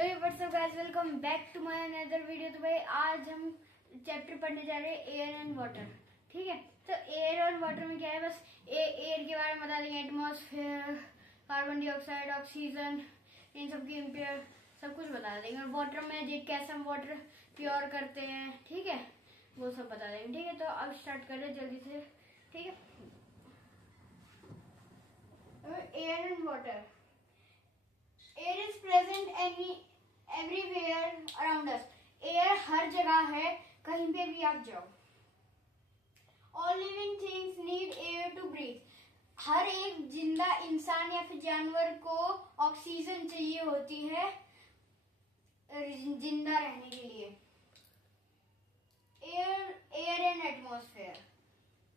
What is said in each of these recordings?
WhatsApp guys, welcome back to my another video. तो भाई आज हम चैप्टर पढ़ने जा रहे हैं एयर एंड वाटर। ठीक है, तो एयर और वाटर में क्या है, बस एयर के बारे में बता देंगे, एटमॉस्फेयर, कार्बन डाइऑक्साइड, ऑक्सीजन, इन सब की इम्पेयर सब कुछ बता देंगे। और वाटर में जो कैसे हम वाटर प्योर करते हैं, ठीक है, वो सब बता देंगे। ठीक है, तो अब स्टार्ट करें जल्दी से। ठीक है, air and water. Air is present everywhere around us. Air हर जगह है, कहीं पे भी आप जाओ। All living things need air to breathe. हर एक जिंदा इंसान या फिर जानवर को ऑक्सीजन चाहिए होती है जिंदा रहने के लिए। Air and atmosphere.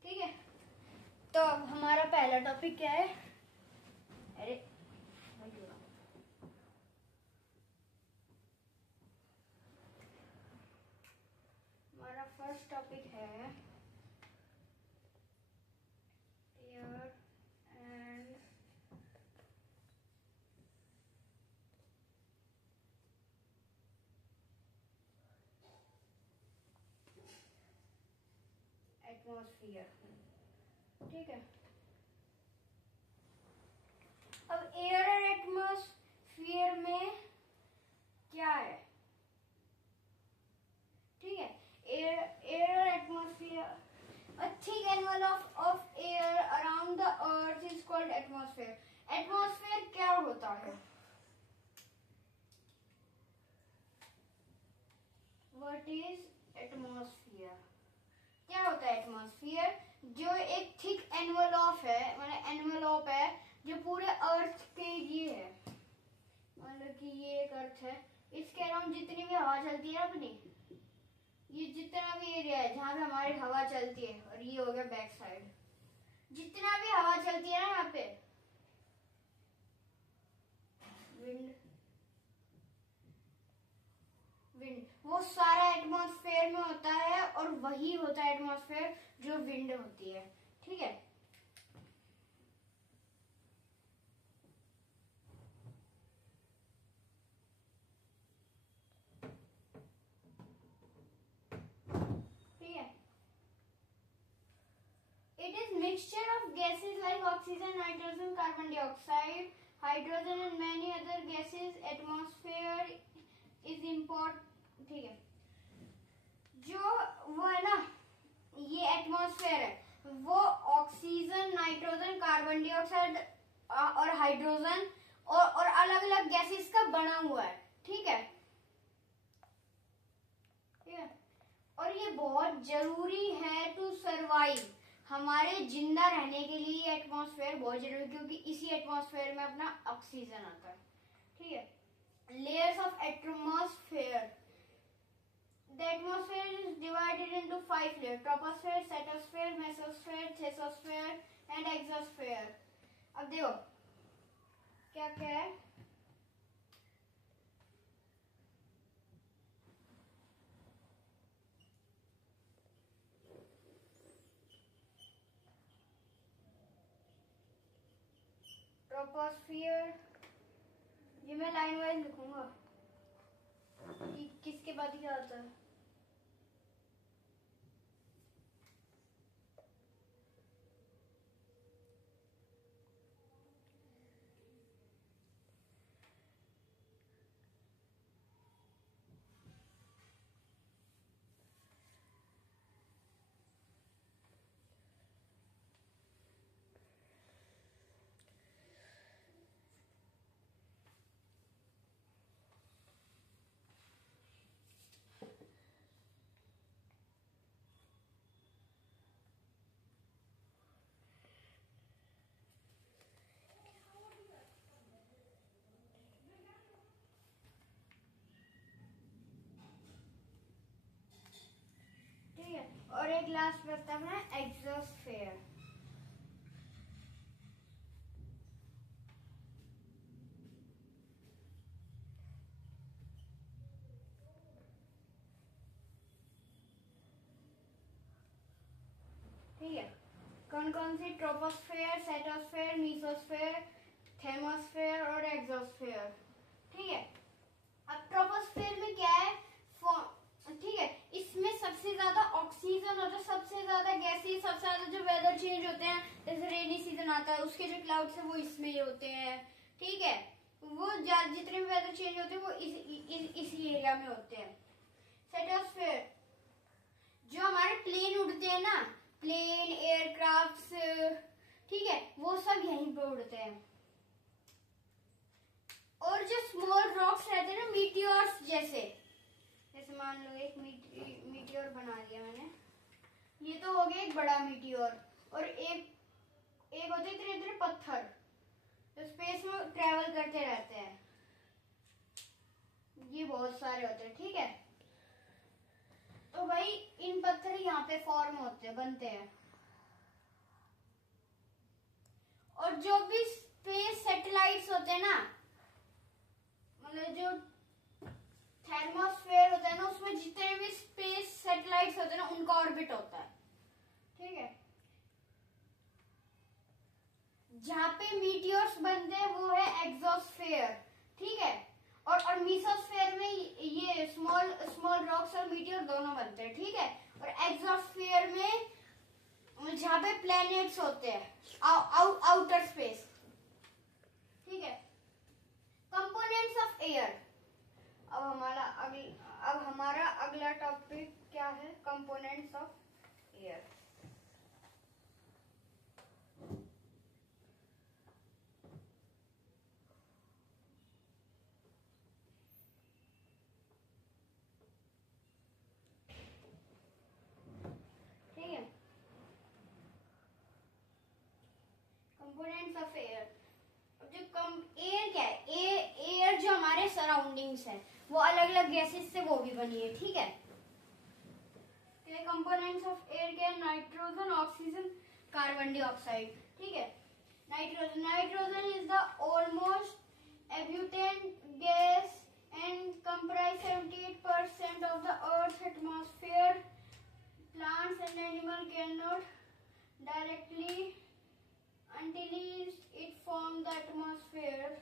ठीक है, तो हमारा पहला टॉपिक क्या है? अरे हमारा फर्स्ट टॉपिक है एयर एंड एटमॉस्फेयर। ठीक है, अब एयर और एटमॉस्फेयर में क्या है? ठीक है, एयर और atmosphere, a thick envelope of air around the earth is called atmosphere. Atmosphere क्या होता है? What is atmosphere? क्या होता है एटमॉस्फेयर? जो एक थिक एनवलप है, मतलब एनवलप है जो पूरे अर्थ के ये है, मतलब कि ये एक अर्थ है, इसके अराउंड जितनी भी हवा चलती है अपनी, ये जितना भी एरिया है जहाँ पे हमारी हवा चलती है, और ये हो गया बैक साइड, जितना भी हवा चलती है ना यहाँ पे, विंड वो सारा एटमॉस्फेयर में होता है, और वही होता है एटमॉस्फेयर जो विंड होती है। ठीक है, ठीक है, it is mixture of gases like oxygen, nitrogen, carbon dioxide, hydrogen and many other gases. Atmosphere is important। ठीक है, जो वो है ना, ये एटमॉस्फेयर है, वो ऑक्सीजन, नाइट्रोजन, कार्बन डाइऑक्साइड और हाइड्रोजन और अलग अलग गैसेस का बना हुआ है। ठीक है, ठीक है, और ये बहुत जरूरी है टू सरवाइव। हमारे जिंदा रहने के लिए एटमॉस्फेयर बहुत जरूरी है, क्योंकि इसी एटमॉस्फेयर में अपना ऑक्सीजन आता है। ठीक है, layers of atmosphere. The atmosphere is divided into 5 layer: troposphere, stratosphere, mesosphere, thermosphere and exosphere. अब देखो क्या क्या है। ट्रोपोस्फियर, ये मैं लाइन वाइज लिखूंगा कि किसके बाद क्या होता है। ठीक है, और एक लास्ट बचता है एक्सोस्फेयर। ठीक है, कौन कौन सी? ट्रोपोस्फेयर, स्ट्रेटोस्फेयर, मेसोस्फेयर, थर्मोस्फेयर और एक्सोस्फेयर। ठीक है, अब सीजन होता है सबसे ज्यादा गैसेस, सबसे ज्यादा जो वेदर चेंज होते हैं, जैसे रेनी सीजन आता है उसके जो क्लाउड्स है वो इसमें होते हैं, ठीक है। वो जितने भी वेदर चेंज होते हैं वो इसी एरिया में होते हैं। स्ट्रेटोस्फेयर, जो हमारे प्लेन उड़ते हैं ना, प्लेन एयरक्राफ्ट्स, ठीक है, वो सब यहीं पे उड़ते हैं। और जो स्मॉल रॉक्स रहते हैं ना, मीटियोर्स जैसे मान लो एक मीटियोर बना दिया मैंने, ये तो हो गया एक बड़ा मीटियोर। और एक होते हैं इतने इतने पत्थर जो स्पेस में ट्रेवल करते रहते हैं, ये बहुत सारे होते हैं, ठीक है। तो भाई इन पत्थर यहाँ पे फॉर्म होते हैं, बनते हैं। और जो भी स्पेस सैटेलाइट्स होते हैं ना, मतलब जो थर्मोस्फेयर होता है ना, उसमें जितने भी स्पेस सैटेलाइट्स होते हैं ना, उनका ऑर्बिट होता है, ठीक है। जहां पे मीटियोर्स बनते हैं वो है एक्सोस्फेयर, ठीक है। और मीसोस्फेयर में ये स्मॉल रॉक्स और मीटियोर दोनों बनते हैं, ठीक है। और एक्सोस्फेयर में जहां पे प्लैनेट्स होते हैं, आउटर स्पेस, ठीक है। Components of air. अब हमारा अगला टॉपिक क्या है? Components of air. ठीक है, कंपोनेंट्स ऑफ एयर। एयर क्या है? एयर जो हमारे सराउंडिंग्स है वो अलग अलग गैसेस से वो भी बनी है, ठीक है। कंपोनेंट्स ऑफ एयर क्या है? नाइट्रोजन, ऑक्सीजन, कार्बन डाइऑक्साइड, ठीक है। Nitrogen is the almost abundant gas and comprise 78% of the Earth's atmosphere. Plants and animals cannot directly until it form the atmosphere.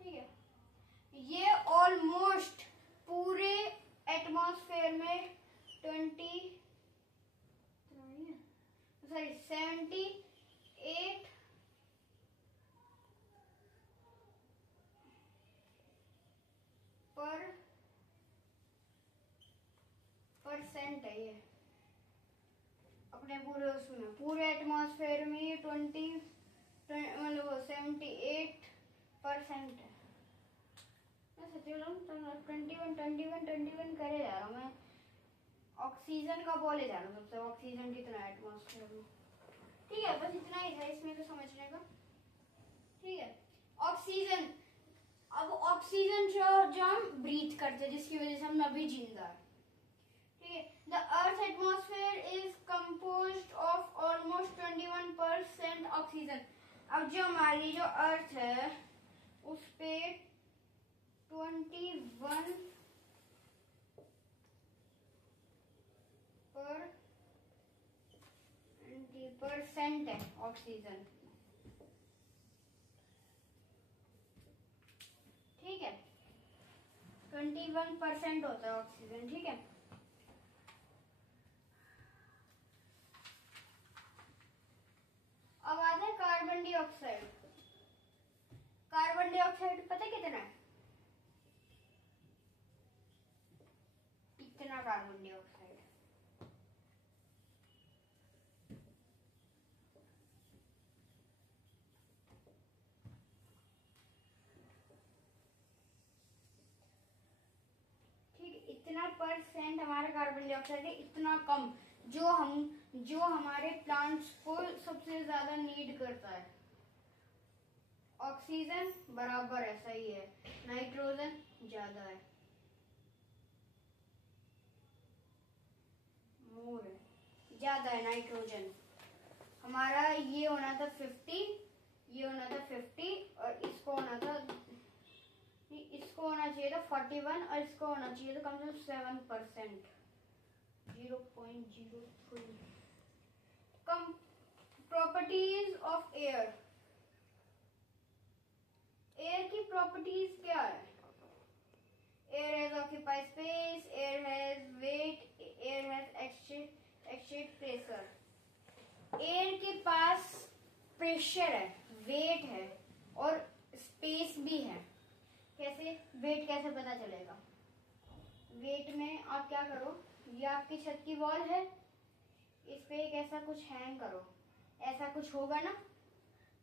ठीक है, ये ऑलमोस्ट पूरे एटमॉस्फेयर में 78% है ये अपने पूरे उसमें, पूरे एटमॉस्फेयर में ये 78% है। मैं सच्ची बताऊं 21 करे जा रहा हूँ मैं। ऑक्सीजन का बोले जा रहा हूँ सबसे, ऑक्सीजन कितना है एटमॉस्फेयर में, ठीक है। बस इतना ही था इसमें तो समझने का, ठीक है। ऑक्सीजन, अब ऑक्सीजन जो हम ब्रीथ करते हैं, जिसकी वजह से हम अभी जिंदा है, ठीक है। The earth atmosphere is composed of almost 21% oxygen. अब जो हमारी जो अर्थ है उस पे 20% है ऑक्सीजन, ठीक है। 21% होता है ऑक्सीजन, ठीक है। अब आता है कार्बन डाइऑक्साइड। कार्बन डाइऑक्साइड पता कितना है? इतना कार्बन डाइऑक्साइड, ठीक, इतना % हमारा कार्बन डाइऑक्साइड है, इतना कम जो हमारे प्लांट्स को सबसे ज्यादा नीड करता है। ऑक्सीजन बराबर है, सही है, नाइट्रोजन ज्यादा है, मोर है, ज्यादा है नाइट्रोजन। हमारा ये होना था 50, ये होना था 50, और इसको होना चाहिए था 41, और इसको होना चाहिए था कम से कम 7%, 0.03। कम प्रॉपर्टीज ऑफ एयर। एयर की प्रॉपर्टीज क्या है? Air has occupied space, air has weight, air has exchange pressure, air के पास प्रेशर है, वेट है और स्पेस भी है। कैसे वेट कैसे पता चलेगा? वेट में आप क्या करो, ये आपकी छत की वॉल है, इस पे एक ऐसा कुछ हैंग करो, ऐसा कुछ होगा ना,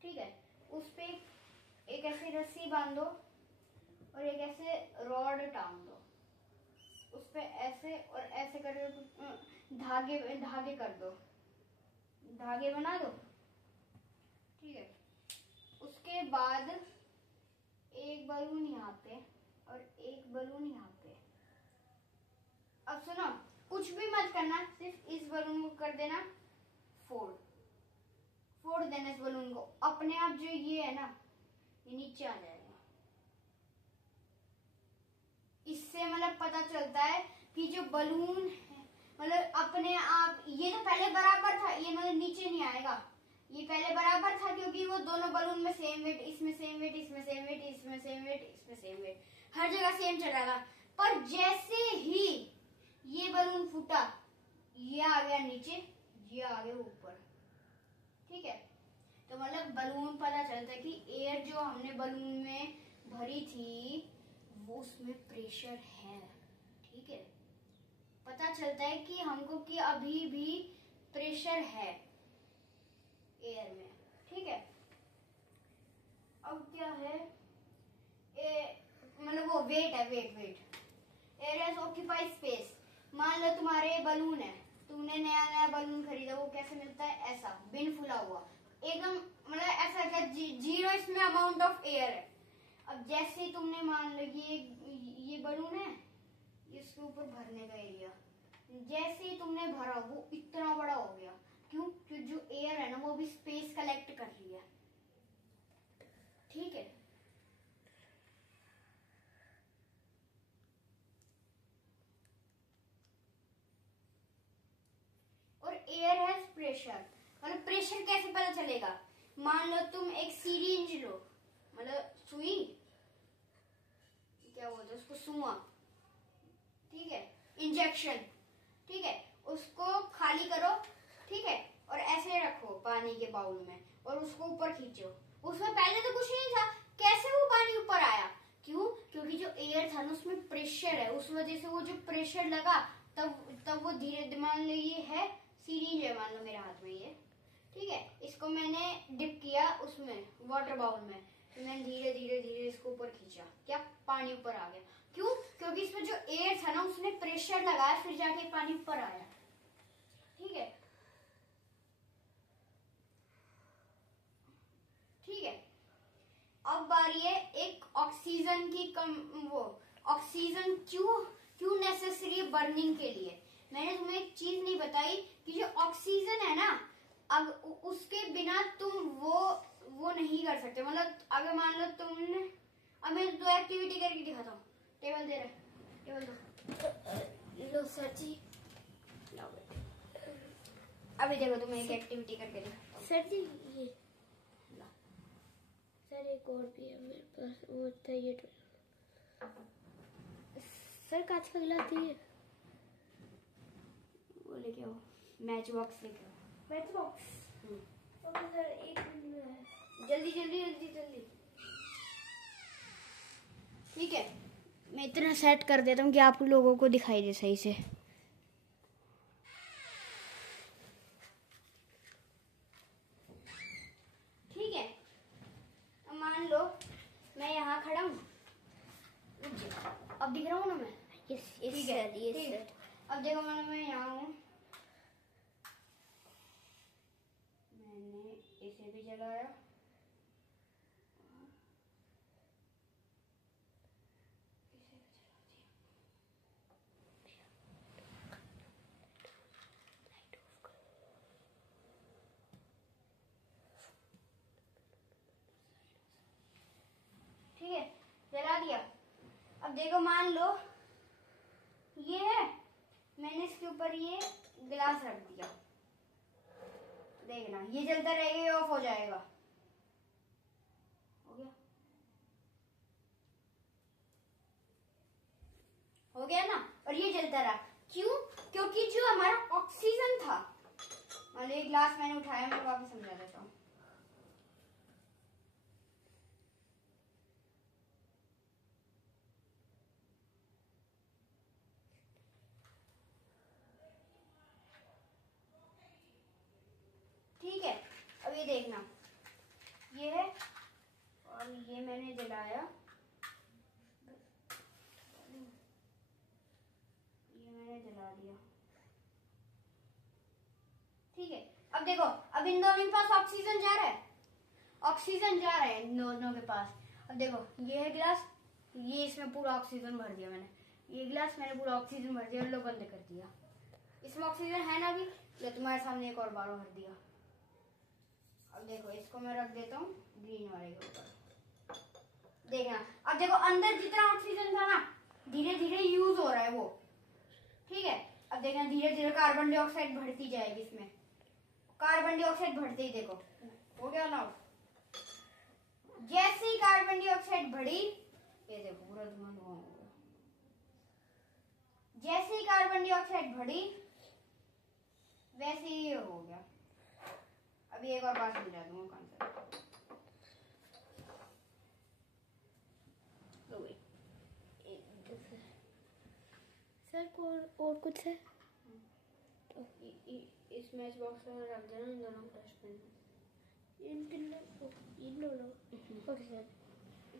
ठीक है। उस पे एक ऐसी रस्सी बांधो और एक ऐसे रॉड टांग दो, उस पे ऐसे और ऐसे करके धागे धागे कर दो, धागे बना दो, ठीक है। उसके बाद एक बलून यहाँ पे और एक बलून यहाँ पे। अब सुनो, कुछ भी मत करना, सिर्फ इस बलून को कर देना फोड़ देना इस बलून को, अपने आप जो ये है ना ये नीचे आ जाएगा। इससे मतलब पता चलता है कि जो बलून है मतलब अपने आप, ये तो पहले बराबर था, ये मतलब नीचे नहीं आएगा, ये पहले बराबर था क्योंकि वो दोनों बलून में सेम वेट, इसमें सेम वेट, इसमें सेम वेट, इसमें सेम वेट, इसमें सेम वेट, हर जगह सेम चल रहा था। पर जैसे ही ये बलून फूटा, ये आ गया नीचे, ये आ गया ऊपर, ठीक है। तो मतलब बलून पता चलता है कि एयर जो हमने बलून में भरी थी वो उसमें प्रेशर है, ठीक है। पता चलता है कि हमको कि अभी भी प्रेशर है एयर में, ठीक है। अब क्या है, मतलब वो वेट है, weight air has occupied space. मान लो तुम्हारे बलून है, तुमने नया बलून खरीदा, वो कैसे मिलता है? ऐसा बिन फुला हुआ एकदम, मतलब ऐसा क्या जीरो इसमें अमाउंट ऑफ एयर है। अब जैसे ही तुमने मान लो ये बलून है, इसके ऊपर भरने का एरिया, जैसे ही तुमने भरा वो इतना बड़ा हो गया, क्यों? क्योंकि जो एयर है ना वो भी स्पेस कलेक्ट कर रही है, ठीक है। और एयर हैज प्रेशर, मतलब प्रेशर कैसे पता चलेगा? मान लो तुम एक सिरिंज लो, मतलब सुई, क्या बोलते हैं उसको, सुआ, ठीक है, इंजेक्शन, ठीक है। उसको खाली करो, ठीक है, और ऐसे रखो पानी के बाउल में और उसको ऊपर खींचो। उसमें पहले तो कुछ नहीं था, कैसे वो पानी ऊपर आया? क्यों? क्योंकि जो एयर था ना उसमें प्रेशर है, उस वजह से वो जो प्रेशर लगा तब वो धीरे, मान लो ये है सीरीज है, मान लो मेरे हाथ में ये, ठीक है। इसको मैंने डिप किया उसमें वाटर बाउल में, तो मैंने धीरे धीरे धीरे इसको ऊपर खींचा, क्या? पानी ऊपर आ गया। क्यों? क्योंकि इसमें जो एयर था ना उसने प्रेशर लगाया, फिर जाके पानी ऊपर आया, ठीक है, ठीक है। अब बारी है एक ऑक्सीजन की वो ऑक्सीजन क्यों नेसेसरी है बर्निंग के लिए। मैंने तुम्हें एक चीज नहीं बताई कि जो ऑक्सीजन है ना, अब उसके बिना तुम वो नहीं कर सकते। मतलब अगर मान लो तुमने, अब मैं 2 एक्टिविटी करके दिखाता हूँ। टेबल दे रहे, टेबल दो, लो सर जी, अभी देखो तुम्हें एक एक्टिविटी करके दिखाता हूँ। सर जी ये सर एक और भी है मेरे पास, वो था ये सर कांच का गिलास दिए, वो लेके आओ, मैच बॉक्स लेके आओ, match box. Okay sir, 1 minute में है, जल्दी जल्दी जल्दी जल्दी, ठीक है। मैं इतना सेट कर देता हूँ कि आप लोगों को दिखाई दे सही से। ठीक है, अब मान लो मैं यहाँ खड़ा हूँ, अब दिख रहा हूँ ना मैं? यस ठीक है, ठीक है। अब देखो मैं यहाँ हूँ, मैंने इसे भी जलाया, ठीक है, जला दिया। अब देखो मान लो ये है, मैंने इसके ऊपर ये गिलास रख दिया, देखना ये जलता रहेगा, ये ऑफ हो जाएगा, हो गया ना। और ये जलता रहा, क्यों? क्योंकि जो हमारा ऑक्सीजन था मतलब ये ग्लास मैंने उठाया, मैं वापस समझा देता हूँ। ठीक है, अब ये देखना, ये है और ये मैंने जलाया, ये मैंने जला दिया। ठीक है, अब देखो, अब इन दोनों के पास ऑक्सीजन जा रहा है, ऑक्सीजन जा रहा है इन दोनों के पास। अब देखो, ये है गिलास, ये इसमें पूरा ऑक्सीजन भर दिया मैंने, ये गिलास मैंने पूरा ऑक्सीजन भर दिया, लो बंद कर दिया। इसमें ऑक्सीजन है ना अभी, ये तुम्हारे सामने एक और बार भर दिया। अब देखो, इसको मैं रख देता हूँ ग्रीन वाले के ऊपर, देखना। अब देखो, अंदर जितना ऑक्सीजन था ना, धीरे धीरे यूज हो रहा है वो। ठीक है, अब देखना, धीरे धीरे कार्बन डाइऑक्साइड बढ़ती जाएगी इसमें, कार्बन डाइऑक्साइड बढ़ते ही देखो हो गया ना। जैसे ही कार्बन डाइऑक्साइड बढ़ी, ये देखो पूरा धुआं धुआं हो गया। जैसे ही कार्बन डाइऑक्साइड बढ़ी, वैसे ही हो गया। अभी एक और बात समझा दूंगा कॉन्सेप्ट। सर और कुछ है? इस मैच बॉक्स में रख देना इन दोनों डस्टबिन में। इन दोनों ओके सर।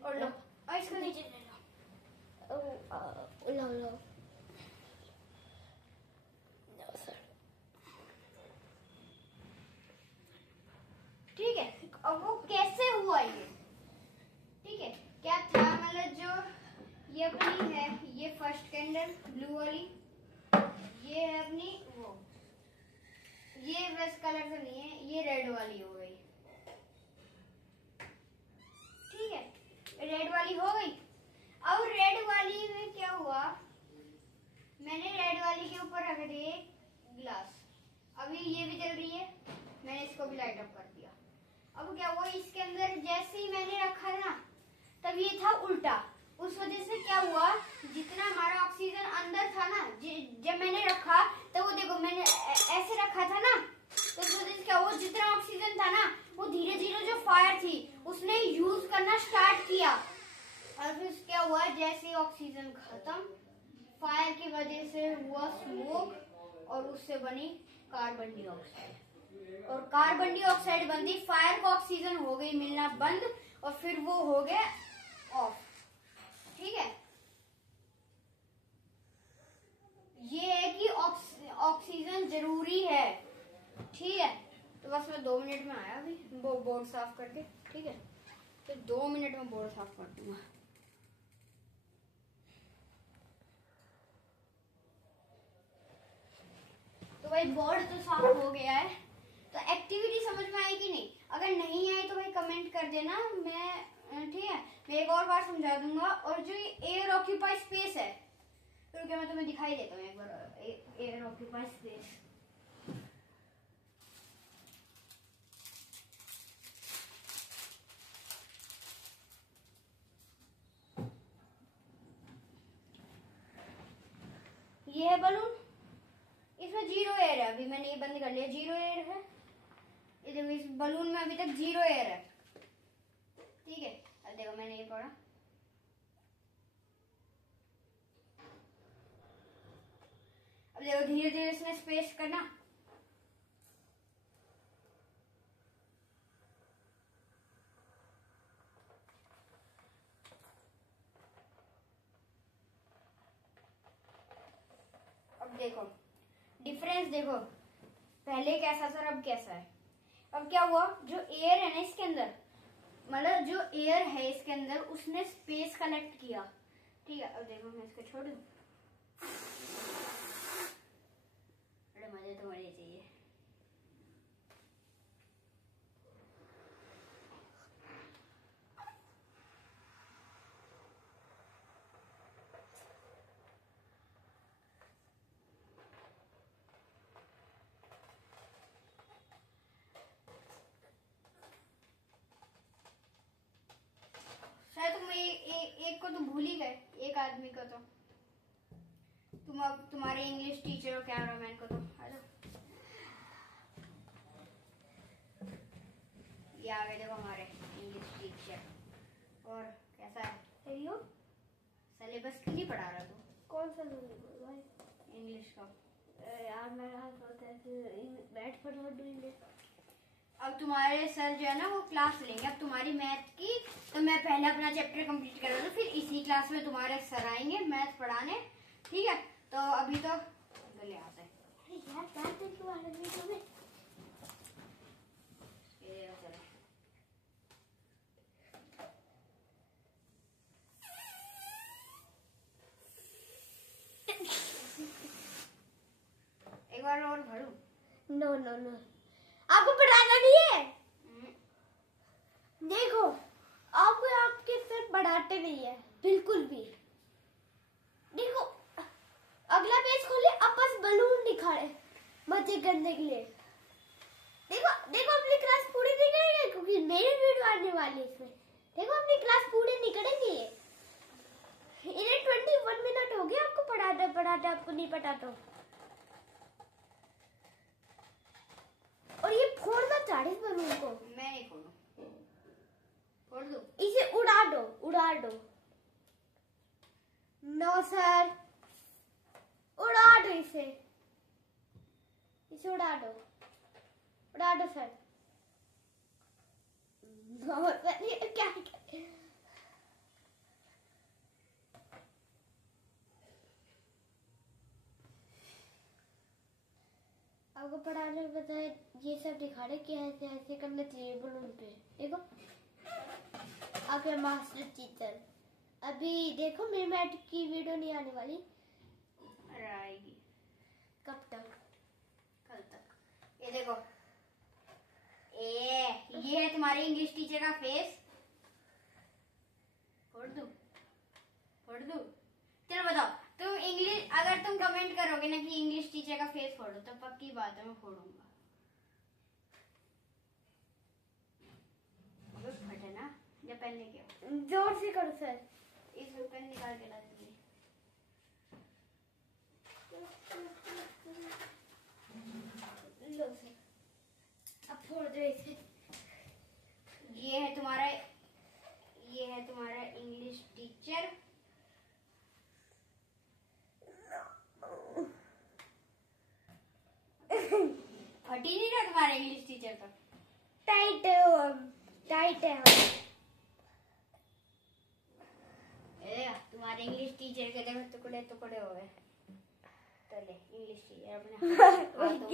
और लो, और इसको नीचे ले लो। लो सर। ठीक है, अब वो कैसे हुआ ये? ठीक है, क्या था, मतलब जो ये अपनी है, ये फर्स्ट कैंडल ब्लू वाली, ये है अपनी वो, ये बस कलर तो नहीं है, ये रेड वाली हो गई। ठीक है, रेड वाली हो गई। अब रेड वाली में क्या हुआ, मैंने रेड वाली के ऊपर रख दिए ग्लास, अभी ये भी जल रही है, मैंने इसको भी लाइट अप कर दिया। अब क्या हुआ, इसके अंदर जैसे ही मैंने रखा ना, तब ये था उल्टा, उस वजह से क्या हुआ, जितना हमारा ऑक्सीजन अंदर था ना, जब मैंने रखा तो वो देखो, मैंने ऐसे रखा था ना, तो उस वजह से क्या हुआ, जितना ऑक्सीजन था ना, वो धीरे धीरे जो फायर थी उसने यूज करना स्टार्ट किया। और फिर क्या हुआ, जैसे ऑक्सीजन खत्म, फायर की वजह से हुआ स्मोक, और उससे बनी कार्बन डाइऑक्साइड, और कार्बन डाइऑक्साइड बनती, फायर को ऑक्सीजन हो गई मिलना बंद, और फिर वो हो गया ऑफ। ठीक है, ये है कि ऑक्सीजन जरूरी है। ठीक है, तो बस मैं 2 मिनट में आया अभी बोर्ड साफ करके। ठीक है, तो 2 मिनट में बोर्ड साफ कर दूंगा। तो भाई बोर्ड तो साफ हो गया है, तो एक्टिविटी समझ में आई कि नहीं? अगर नहीं आई तो भाई कमेंट कर देना, ठीक है, मैं एक और बार समझा दूंगा। और जो एयर ऑक्यूपाई स्पेस है, तो क्या मैं तुम्हें दिखाई देता हूँ एक बार एयर ऑक्यूपाई स्पेस। ये है बलून, इसमें 0 एयर है, अभी मैंने ये बंद कर लिया, 0 एयर है। ये देखो, इस बलून में अभी तक 0 एयर है। ठीक है, अब देखो मैंने ये पढ़ा, अब देखो धीरे धीरे इसमें स्पेस करना, अब देखो डिफरेंस, देखो पहले कैसा था अब कैसा है। अब क्या हुआ, जो एयर है ना इसके अंदर, मतलब जो एयर है इसके अंदर, उसने स्पेस कलेक्ट किया। ठीक है, अब देखो मैं इसको छोड़ दूं, अरे मजे तो मजे चाहिए। शायद तुम एक को तो भूल ही गए, एक आदमी को तो, तुम अब तुम्हारे इंग्लिश टीचर और कैमरामैन को तो, हेलो ये आ गए देखो हमारे इंग्लिश टीचर। और कैसा है यो सिलेबस के लिए पढ़ा रहा तू? कौन सा भाई? इंग्लिश का। यार मेरा हाथ होता है बैठ पर इंग्लिश। अब तुम्हारे सर जो है ना वो क्लास लेंगे अब तुम्हारी मैथ की, तो मैं पहले अपना चैप्टर कंप्लीट करा दूँ, फिर इसी क्लास में तुम्हारे सर आएंगे मैथ पढ़ाने, ठीक है? तो अभी तो ले आता है। अरे यार बैठ दे क्यों आ रही है तुम्हें? एक बार और भरूं? नो नो नो, आपको पढ़ाना नहीं है। देखो आपको आपके सर पढ़ाते नहीं है बिल्कुल भी। देखो अगला पेज खोले, अब बस बलून दिखाए मजे करने के लिए। देखो देखो अपनी क्लास पूरी नहीं करेंगे क्योंकि मेरी वीडियो आने वाली है इसमें। देखो अपनी क्लास पूरी नहीं करेंगे ये। इन्हें 21 मिनट हो गए आपको पढ़ाते पढ़ाते, आपको नहीं पता तो। और ये फोड़ना चाह रहे बलून को। मैं नहीं फोड़ू, फोड़ दूं? इसे उड़ा दो, उड़ा दो। नो सर, उड़ा दो इसे, इसे उड़ा दो, उड़ा दो सर। नो सर, ये क्या आपको पढ़ाने में बताए ये सब दिखा रहे कि ऐसे ऐसे करना चाहिए बलून पे। देखो आपके मास्टर टीचर। अभी देखो मेरी मैथ की वीडियो नहीं आने वाली। आएगी कब तक? कल तक। ये देखो ये है तुम्हारे इंग्लिश टीचर का फेस। फोड़ दूं? फोड़ दूं? चलो बताओ, तुम इंग्लिश अगर तुम कमेंट करोगे ना कि इंग्लिश टीचर का फेस फोड़ो तो पक्की बात है मैं फोड़ूंगा। फटे ना जब पेन लेके आओ। जोर से करो सर। इसमें पेन निकाल के ला दीजिए। लो सर, अब फोड़ दो इसे। ये है तुम्हारा इंग्लिश टीचर। फटी नहीं रहा तुम्हारा इंग्लिश टीचर का? टाइट है वो, टाइट है हम। तुम्हारे इंग्लिश टीचर के देखो टुकड़े टुकड़े हो गए। तो ले इंग्लिश टीचर अपने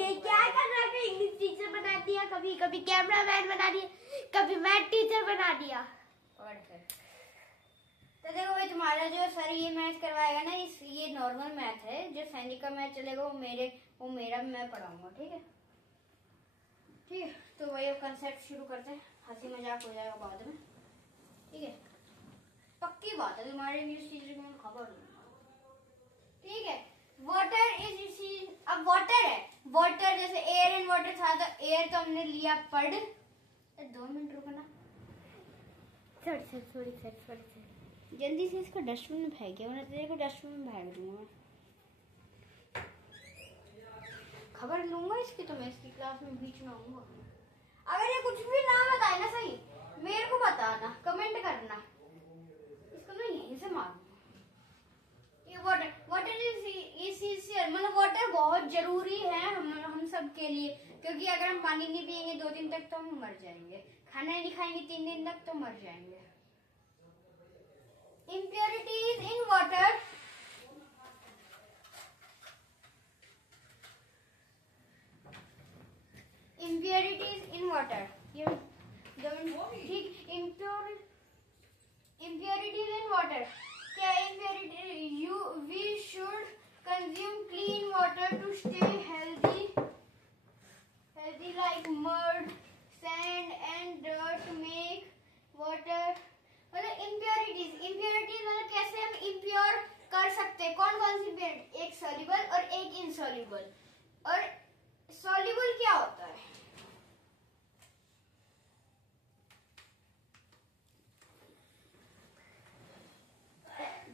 ये क्या कर रहा है? इंग्लिश टीचर बना दिया, कभी कभी कैमरामैन बना दिया, कभी मैथ टीचर बना दिया। और फिर तो देखो भाई तुम्हारा जो सर ये मैथ करवाएगा ना, ये नॉर्मल मैथ है। जो सैनिक का मैथ चलेगा वो मेरा मैं पढ़ाऊंगा, ठीक है? ठीक है, तो वही अब कंसेप्ट शुरू करते हैं। हंसी मजाक हो जाएगा बाद में, ठीक है? पक्की बात है तुम्हारे इंग्लिश टीचर को मैं खबर दूंगा, ठीक है? वाटर इज, अब वाटर है, वाटर जैसे एयर एंड वाटर था तो एयर तो हमने लिया पढ़। 2 मिनट रुकना, सॉरी जल्दी से इसको डस्टबिन में फेंके, वरना तेरे को डस्टबिन में फेंक दूंगा मैं। खबर लूंगा इसकी तो मैं इसकी क्लास में बीच में आऊंगा। अगर ये कुछ भी ना बताए ना सही, मेरे को बताना, कमेंट करना, इसको मैं यहीं से मारूंगा। ये वाटर इज मतलब वाटर बहुत जरूरी है हम सब के लिए, क्योंकि अगर हम पानी नहीं पियेंगे 2 दिन तक तो हम मर जाएंगे। खाना नहीं खाएंगे 3 दिन तक तो मर जाएंगे। Impurities in water ये ठीक। impurities in water, क्या impurity? We should consume clean water to stay healthy like mud, sand and dirt make water। मतलब इम्प्योरिटीज मतलब कैसे हम इम्प्योर कर सकते हैं? कौन कौन सी इम्प्योरिटी? एक सॉल्युबल और एक इनसॉल्युबल। और सॉल्युबल क्या होता है?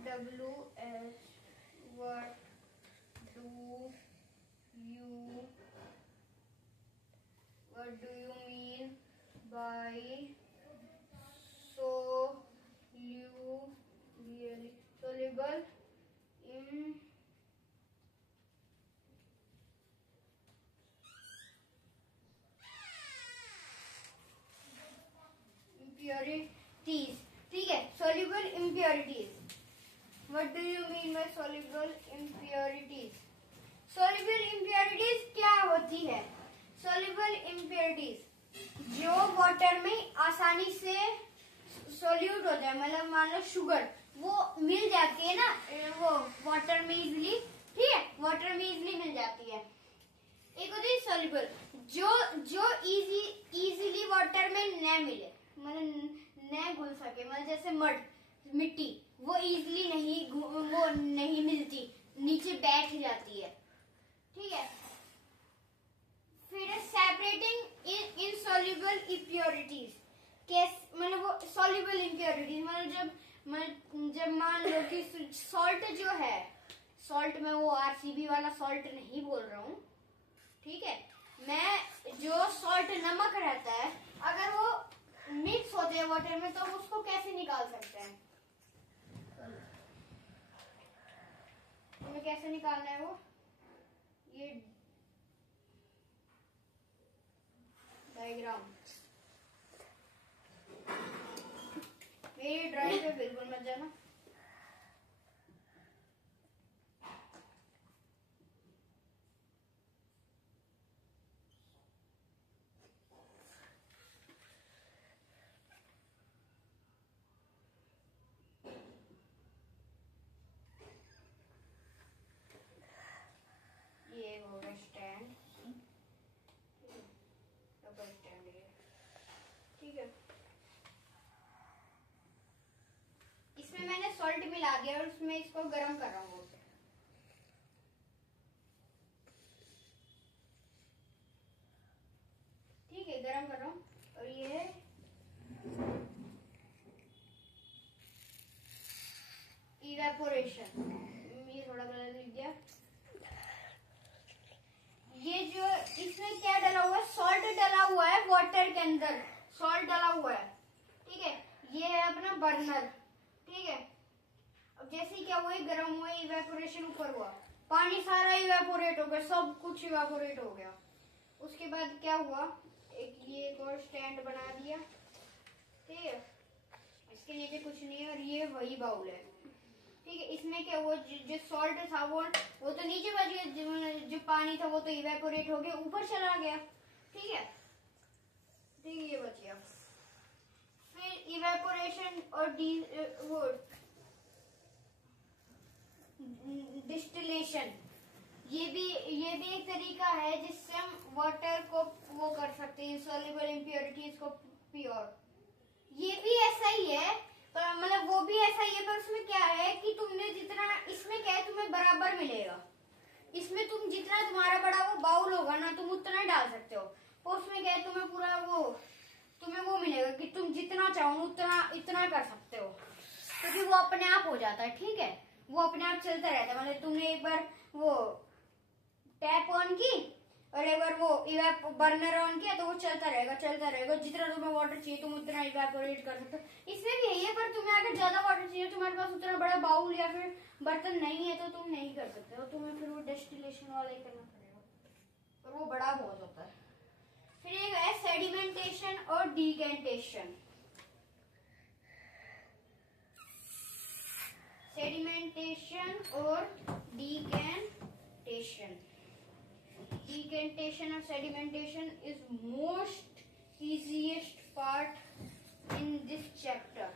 WS what do you mean by soluble in impurities. ठीक है, soluble impurities. What do you mean by soluble impurities? Soluble impurities क्या होती है? Soluble impurities जो वाटर में आसानी से सोल्यूट हो जाए, मतलब मान लो शुगर वो मिल जाती है ना, वो वाटर में इजिली, ठीक है, वाटर में इजिली मिल जाती है। एक होती है सॉल्युबल जो इजीली वाटर में न मिले, मतलब न घुल सके, मतलब जैसे मड, मिट्टी, वो इजीली नहीं मिलती, नीचे बैठ जाती है, ठीक है। फिर सेपरेटिंग इनसॉल्युबल इम्प्योरिटीज, मतलब वो सॉल्युबल इम्प्योरिटीज, मतलब जब मान लो कि सॉल्ट जो है, सॉल्ट में वो आरसीबी वाला सॉल्ट नहीं बोल रहा हूँ, ठीक है, मैं जो सॉल्ट नमक रहता है, अगर वो मिक्स होते हैं वाटर में तो उसको कैसे निकाल सकते हैं? हमें कैसे निकालना है वो? ये डायग्राम मेरी ड्राइंग पे बिल्कुल मत जाना। ये होगा स्टैंड, रबर स्टैंड, ये ठीक है। इसमें मैंने सॉल्ट मिला दिया और उसमें इसको गर्म कर रहा हूँ। ठीक है, गर्म कर रहा हूँ। और ये है इवेपोरेशन, ये थोड़ा गलत लिख दिया। ये जो इसमें क्या डला हुआ है, सॉल्ट डला हुआ है वाटर के अंदर, सॉल्ट डला हुआ है, ठीक है। ये है अपना बर्नर, ठीक है। अब जैसे ही क्या हुआ, गर्म हुआ, इवेपोरेशन ऊपर हुआ, पानी सारा इवेपोरेट हो गया, सब कुछ इवेपोरेट हो गया। उसके बाद क्या हुआ, एक और स्टैंड बना दिया, ठीक है। इसके नीचे कुछ नहीं है और ये वही बाउल है, ठीक है। इसमें क्या हुआ, जो सॉल्ट था वो तो नीचे बच गया, जो पानी था वो तो इवेपोरेट हो गया, ऊपर चला गया, ठीक है, ठीक है, ये बच गया। फिर इवेपोरेशन और वो डिस्टिलेशन, ये भी एक तरीका है जिससे हम वाटर को वो कर सकते हैं, सॉल्युबल इम्प्योरिटीज को प्योर। ये भी ऐसा ही है, पर मतलब वो भी ऐसा ही है, पर उसमें क्या है कि तुमने जितना, इसमें क्या है, तुम्हें बराबर मिलेगा। इसमें तुम जितना तुम्हारा बड़ा वो बाउल होगा ना, तुम उतना डाल सकते हो। और उसमें क्या है, तुम्हें पूरा तुम्हें वो मिलेगा कि तुम जितना चाहो उतना इतना कर सकते हो, क्योंकि वो अपने आप हो जाता है, ठीक है, वो अपने आप चलता रहता है। मतलब तुमने एक बार वो टैप ऑन की और एक बार वो बर्नर ऑन किया तो वो चलता रहेगा। जितना तुम्हें वाटर चाहिए तुम उतना इवेपोरेट कर सकते हो। इसमें भी यही है, पर तुम्हें अगर ज्यादा वाटर चाहिए, तुम्हारे पास उतना बड़ा बाउल या फिर बर्तन नहीं है तो तुम नहीं कर सकते हो, तुम्हें फिर वो डेस्टिलेशन वाला ही करना पड़ेगा, और वो बड़ा बहुत होता है। फिर एक है सेडिमेंटेशन और डिकेंटेशन। सेडिमेंटेशन और decantation. Decantation or sedimentation is most easiest part in this chapter.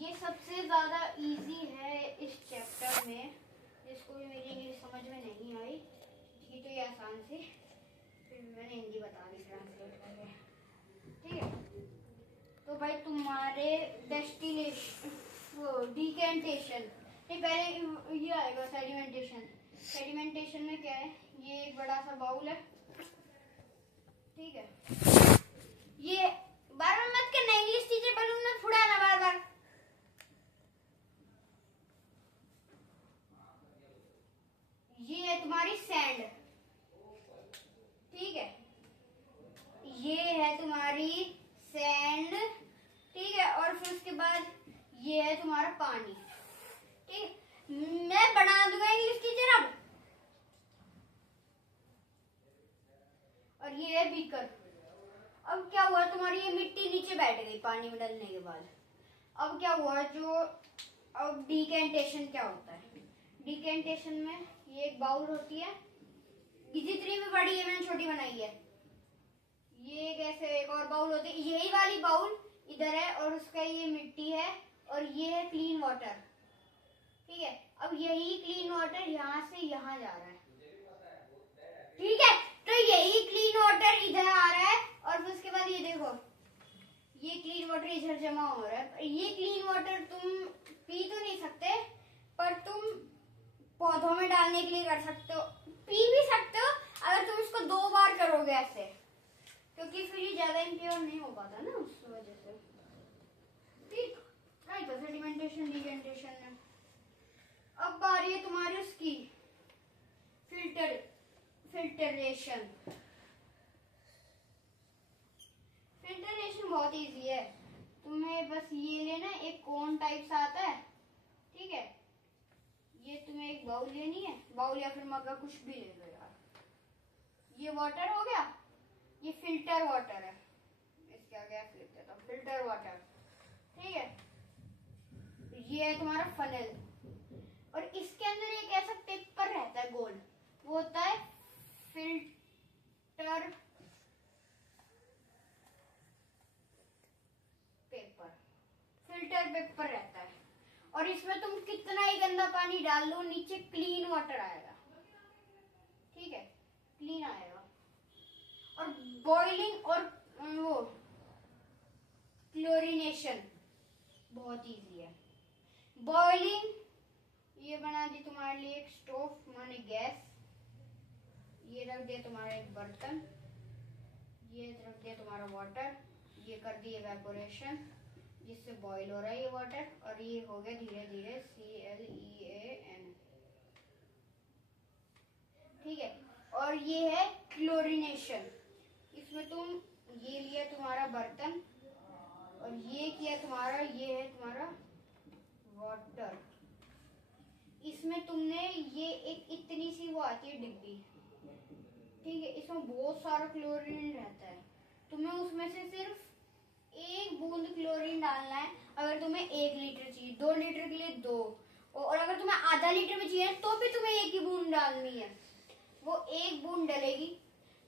ये सबसे ज्यादा इजी है इस चैप्टर में, जिसको भी मेरी इंग्लिश समझ में नहीं आई, ये तो ये आसान से, फिर मैंने हिंदी बता दी ट्रांसलेट करके, ठीक है। तो भाई तुम्हारे डेस्टिलेशन, वो डिकेंटेशन, ये पहले ये आएगा सेडिमेंटेशन। सेडिमेंटेशन में क्या है, ये एक बड़ा सा बाउल है, ठीक है। ये बार बार मत करना, इंग्लिश टीचर बलून मत फुड़ाना बार बार। ये है तुम्हारी सैंड, ठीक है। ये है तुम्हारी ये है तुम्हारा पानी। ठीक, मैं बना दूंगा इंग्लिश टीचर अब। और ये है बीकर। अब क्या हुआ, तुम्हारी ये मिट्टी नीचे बैठ गई पानी में डालने के बाद। अब क्या हुआ, जो अब डिकेंटेशन क्या होता है, डिकेंटेशन में ये एक बाउल होती है, जितनी भी बड़ी है मैंने छोटी बनाई है, ये एक ऐसे एक और बाउल होती है, यही वाली बाउल इधर है और उसका ये मिट्टी है और ये है क्लीन वाटर। ठीक है, अब यही क्लीन वाटर यहाँ से यहाँ जा रहा है। ठीक है, तो यही क्लीन वाटर इधर आ रहा है और फिर उसके बाद ये देखो, ये क्लीन वाटर इधर जमा हो रहा है। ये क्लीन वाटर तुम पी तो नहीं सकते, पर तुम पौधों में डालने के लिए कर सकते हो, पी भी सकते हो अगर तुम इसको 2 बार करोगे ऐसे, क्योंकि फिर ये ज्यादा इम्प्योर नहीं हो पाता ना, उस वजह से। ठीक, राइट, तो सेडिमेंटेशन डिकेंटेशन है। अब बारी है तुम्हारी उसकी फिल्टरेशन। फिल्टरेशन बहुत इजी है, तुम्हें बस ये लेना, एक कोन टाइप सा आता है। ठीक है, ये तुम्हें एक बाउल लेनी है, बाउल या फिर मग्गा कुछ भी ले लो यार। ये वाटर हो गया, ये फिल्टर वाटर है, इसके आगे लिख देता हूं फिल्टर वाटर। ठीक है, ये है तुम्हारा फनल और इसके अंदर एक ऐसा पेपर रहता है गोल, वो होता है फिल्टर पेपर रहता है। और इसमें तुम कितना ही गंदा पानी डाल लो, नीचे क्लीन वाटर आएगा। ठीक है, क्लीन आएगा। और बॉइलिंग और वो क्लोरीनेशन बहुत इजी है। बॉइलिंग, ये बना दी तुम्हारे लिए एक स्टोव माने गैस, ये रख दिया तुम्हारा एक बर्तन, ये रख दिया तुम्हारा वाटर, ये कर दी इवेपोरेशन जिससे बॉईल हो रहा है ये वाटर, और ये हो गया धीरे धीरे CLEAN। ठीक है, और ये है क्लोरीनेशन, इसमें तुम ये लिया तुम्हारा बर्तन और ये किया तुम्हारा, ये है तुम्हारा वाटर, इसमें तुमने ये एक इतनी सी वो आती है डिब्बी। ठीक है, इसमें बहुत सारा क्लोरीन रहता है, तुम्हें उसमें से सिर्फ 1 बूंद क्लोरीन डालना है। अगर तुम्हें 1 लीटर चाहिए, 2 लीटर के लिए 2, और अगर तुम्हें आधा लीटर में चाहिए तो भी तुम्हें 1 ही बूंद डालनी है। वो 1 बूंद डलेगी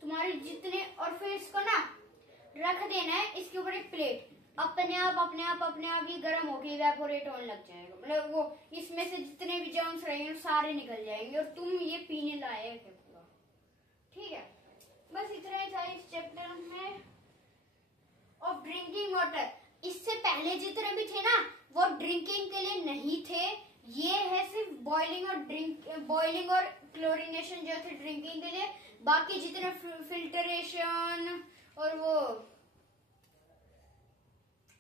तुम्हारे जितने, और फिर इसको ना रख देना है इसके ऊपर एक प्लेट, अपने आप ये गर्म होके इवेपोरेट होने लग जाएगा, मतलब वो इसमें से जितने भी जर्म्स रहेंगे सारे निकल जाएंगे और तुम ये पीने लायक है पूरा। ठीक है, बस इतना ही था इस चैप्टर में। और ड्रिंकिंग वाटर, इससे पहले जितने भी थे ना वो ड्रिंकिंग के लिए नहीं थे, ये है सिर्फ बॉइलिंग और क्लोरीनेशन जो थे ड्रिंकिंग के लिए। बाकी जितने फिल्टरेशन और वो,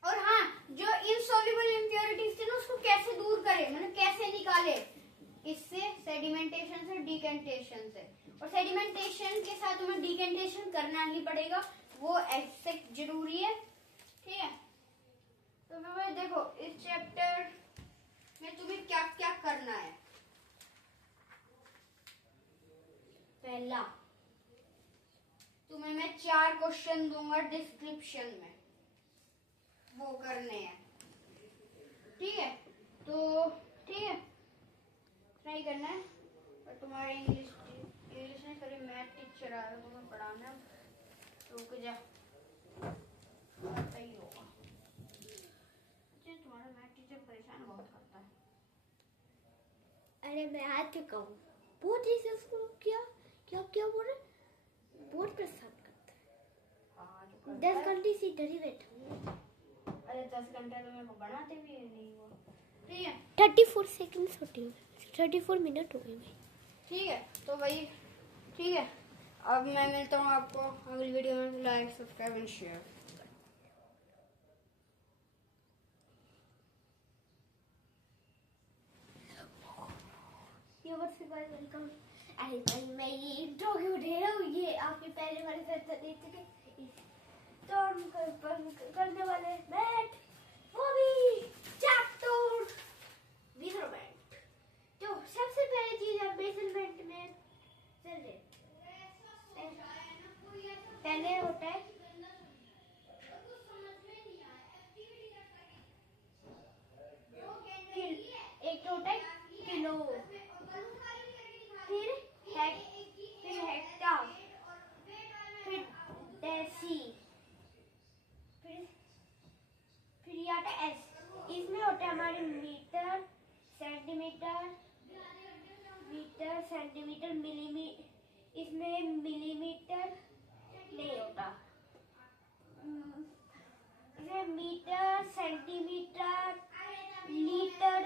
और हाँ, जो इनसॉल्युबल इम्प्योरिटीज थे ना उसको कैसे दूर करें, मतलब कैसे निकाले, इससे सेडिमेंटेशन से डिकेंटेशन से। और सेडिमेंटेशन के साथ तुम्हें डिकेंटेशन करना ही पड़ेगा, वो ऐसे जरूरी है। ठीक है, तो भाई देखो इस चैप्टर में तुम्हें क्या क्या करना है। पहला, तुम्हें मैं 4 क्वेश्चन दूंगा डिस्क्रिप्शन में, वो करने हैं। ठीक है, तो ठीक है, ट्राई करना है। और तुम्हारे इंग्लिश नहीं सॉरी मैथ टीचर आ रहा है तुम्हें पढ़ाना, रुक जा, पता ही होगा। अच्छा, तुम्हारा मैथ टीचर परेशान बहुत करता है। अरे मैं आ चुका हूँ, बहुत ऐसे उसको क्या बोल रहे, बहुत परेशान करता है। 10 घंटे से इधर ही बैठा हूँ। अरे 10 घंटे तो मेरे को बनाते भी नहीं हुआ। ठीक है, 34 सेकंड्स होती है, 34 मिनट हो गए। ठीक है, तो भाई ठीक है, अब मैं मिलता हूँ आपको अगली वीडियो में। Like, subscribe and share. Welcome. अरे भाई मैं ये इंट्रो क्यों दे रहा हूँ, ये आपके पहले वाले सेशन दे चुके, तो हम करने वाले बैठ वो भी चैप्टर होते हैं हमारे metre, centimetre, metre, centimetre, millimetre. इसमें मिलीमीटर नहीं होता। इसमें मीटर, सेंटीमीटर, लीटर,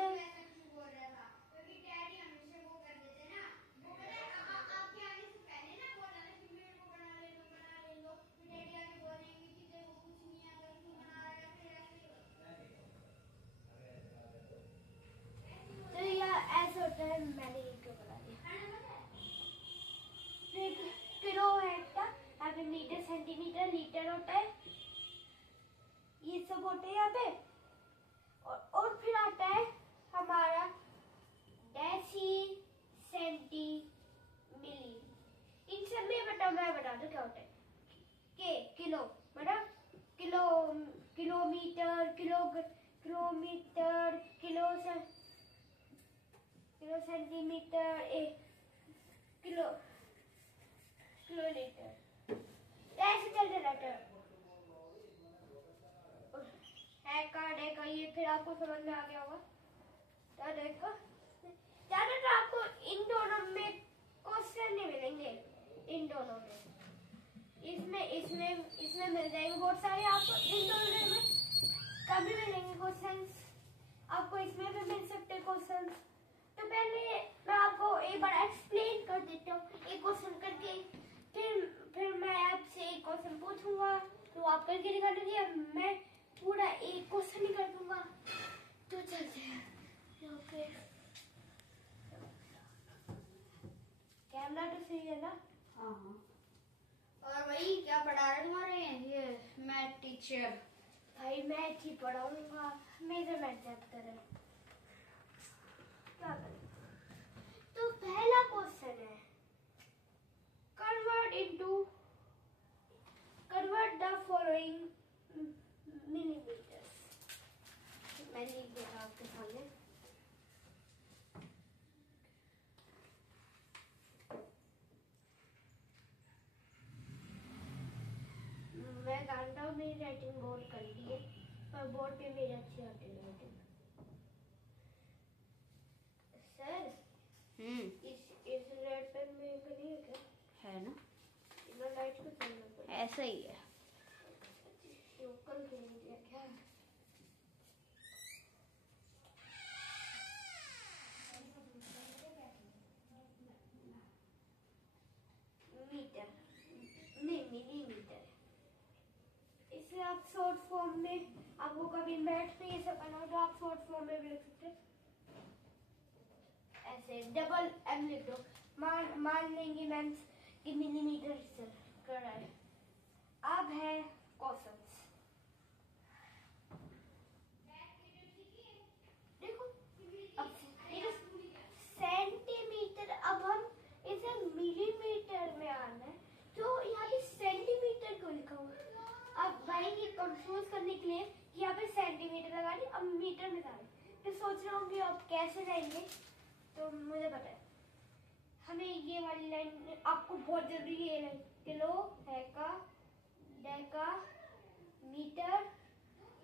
तो यह ऐसे होता है। मैंने एक बता दिया। फिर किलो है क्या, यहाँ पे मीटर, सेंटीमीटर, लीटर होता है, ये सब होते हैं यहाँ पे। और फिर आता है हमारा डेसी, सेंटी, मिली। इन सब में मैं बता दूं क्या होता है। किलो मतलब kilo, kilometre, kilometre, kilo centimetre, kilo, kilolitre, ऐसे चलते रहते हैं। है ये फिर आपको समझ में आ गया होगा। तो देखो, ज्यादातर आपको इन दोनों में क्वेश्चन नहीं मिलेंगे। इन दोनों में, इसमें मिल जाएंगे बहुत सारे आपको। इन दोनों में कभी मिलेंगे क्वेश्चंस आपको, इसमें भी मिल सकते क्वेश्चंस। तो पहले मैं आपको एक बार एक्सप्लेन कर देता हूँ एक क्वेश्चन करके। फिर मैं आपसे एक क्वेश्चन पूछूंगा तो आप करके दिखा दीजिए। मैं पूरा एक क्वेश्चन ही कर दूंगा। तो चलते हैं यहाँ पे। कैमरा तो सही है ना? हाँ हाँ। और भाई क्या पढ़ा रहे तुम्हारे ये मैथ टीचर? भाई मैथ ही पढ़ाऊंगा, मेजरमेंट चैप्टर है। क्या करें? तो पहला क्वेश्चन है, convert the following millimeters। मैं लिख देता हूँ आपके सामने। मैं जानता हूँ मेरी राइटिंग बहुत गंदी है, पर बोर्ड पे मेरी अच्छी आती है राइटिंग। सर इस रेड पेन में गली है क्या? है ना, इधर लाइट को चलना पड़ेगा। ऐसा ही है। लोकल खेलेंगे क्या? मीटर नहीं, मिलीमीटर। इसे आप शॉर्ट फॉर्म में, आपको कभी मैथ में ये सब करना हो तो आप शॉर्ट फॉर्म में भी लिख सकते हैं। ऐसे डबल एम लिख दो। मान लेंगे मैम कि मिलीमीटर से कर रहा है। अब है क्वेश्चंस। देखो अब ये सेंटीमीटर, अब हम इसे मिलीमीटर में आना है तो यहाँ पे सेंटीमीटर क्यों लिखा हुआ? अब भाई ये कंफ्यूज करने के लिए यहाँ पे सेंटीमीटर लगा दी, अब मीटर में डाले। तो सोच रहा हूँ कि अब कैसे जाएंगे, तो मुझे पता है हमें ये वाली लाइन आपको बहुत जरूरी है। ये लाइन किलो, हेका, डेका, मीटर,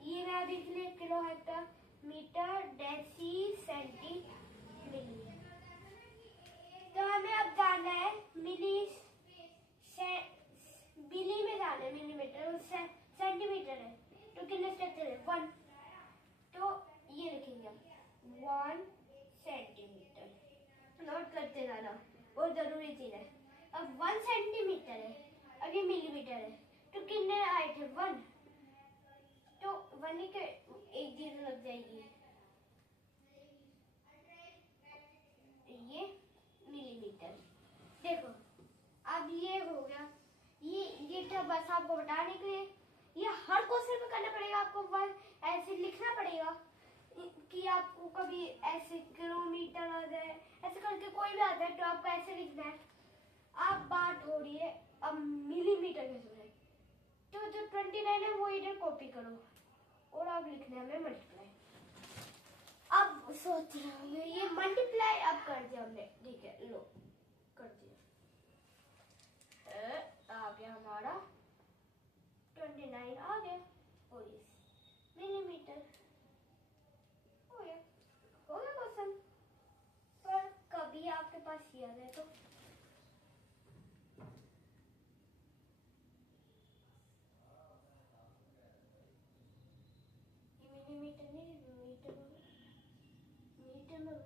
ये मैं अभी के लिए kilo, hecto, metre, deci, centi, milli. तो हमें अब जाना है मिली में जाना है। मिलीमीटर सेंटीमीटर है तो कितने स्टेप चले? 1। तो ये लिखेंगे 1 सेंटीमीटर। नोट करते जाना, बहुत जरूरी चीज है। अब 1 सेंटीमीटर है, अब ये मिलीमीटर है तो कितने आए थे? 1। तो 1 के एक जीरो लग जाएगी, ये मिलीमीटर। देखो अब ये हो गया। ये था बस आपको बताने के लिए। ये हर क्वेश्चन में करना पड़ेगा आपको, ऐसे लिखना पड़ेगा कि आपको कभी ऐसे किलोमीटर आ जाए, ऐसे करके कोई भी आ जाए तो आपको ऐसे लिखना है। आप बात हो रही है अब मिलीमीटर में सुने, तो जो 29 है वो इधर कॉपी करो और आप लिखने हमें मल्टीप्लाई। अब सोच रहे होंगे ये मल्टीप्लाई अब कर दिया हमने, ठीक है लो कर दिया। आ गया हमारा 29 आ गया और मिलीमीटर। पास ही आ गए तो मिलीमीटर नहीं, मीटर में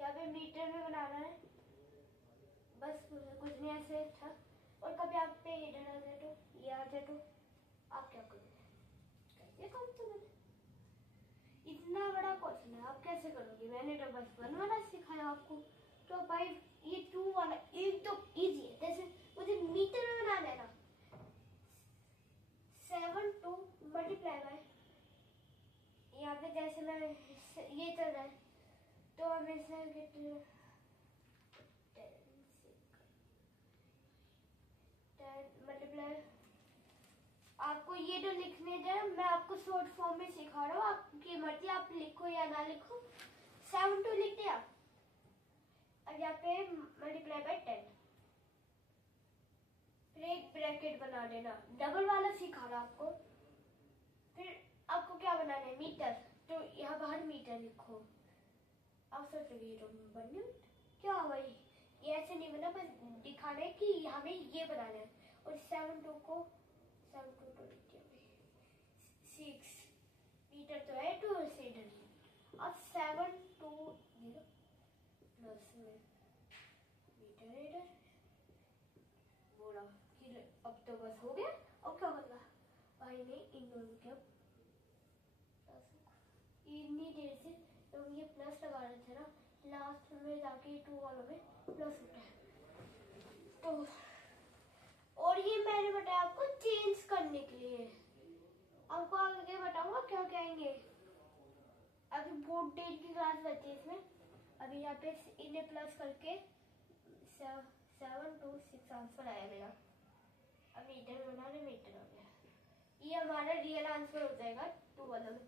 यहाँ पे मीटर में बनाना है, बस कुछ नहीं ऐसे था। और कभी आप पे इधर आ जाए तो ये आ जाए तो आप क्या करोगे? कैसे काम तो मैंने इतना बड़ा क्वेश्चन है, आप कैसे करोगे? मैंने तो बस बनवाना सिखाया आपको। तो भाई ये 2 वाला एकदम इजी है। जैसे मुझे मीटर में बनाना है ना, 7 to मल्टीप्लाई बाय, यहाँ पे जैसे मैं ये चल रहा है तो हमें से मल्टीप्लाई, आपको ये तो लिखने दे, मैं आपको शॉर्ट फॉर्म में सिखा रहा हूँ, आपकी मर्जी आप लिखो या ना लिखो। 7 to लिख दिया, अब यहाँ पे मल्टीप्लाई बाय 10, फिर एक ब्रैकेट बना देना, डबल वाला सिखा रहा आपको। फिर आपको क्या बनाना है? मीटर, तो यहाँ बाहर मीटर लिखो। आप सोच रहे हो बनने क्या भाई, ये ऐसे नहीं बना, बस दिखाना है कि हमें ये बनाना है। और 7 to को 7 to 6 मीटर तो है, 2 से इधर। अब 7 to 0 प्लस में मीटर इधर बोला कि अब तो बस हो गया। अब क्या करना भाई ने इन दोनों के इतनी देर से तो ये प्लस लगा रहे थे ना, लास्ट में जाके 2 वालों में प्लस होता है। तो और ये मैंने बताया आपको चेंज करने के लिए, आपको आगे बताऊंगा क्या कहेंगे। अभी बहुत देर की क्लास बची है इसमें। अभी यहाँ पे इन्हें प्लस करके 7 to 6 आंसर आया मेरा। अब मीटर बनाने मीटर हो गया, ये हमारा रियल आंसर हो जाएगा 2 वालों में।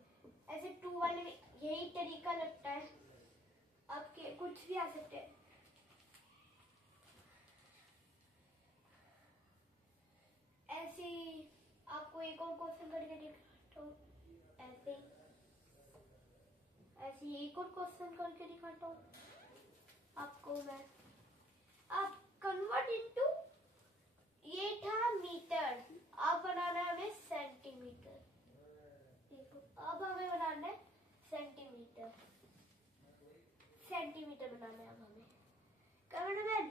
ऐसे 2 वाले में यही तरीका लगता है, आपके कुछ भी आ सकते हैं। ऐसे आपको एक और क्वेश्चन करके दिखाता हूँ, ऐसे एक और क्वेश्चन करके दिखाता हूँ आपको मैं। आप कन्वर्ट इनटू, ये था मीटर, अब बनाना है हमें सेंटीमीटर। देखो अब हमें बनाना है सेंटीमीटर, सेंटीमीटर बनाना है अब हमें। कैमरामैन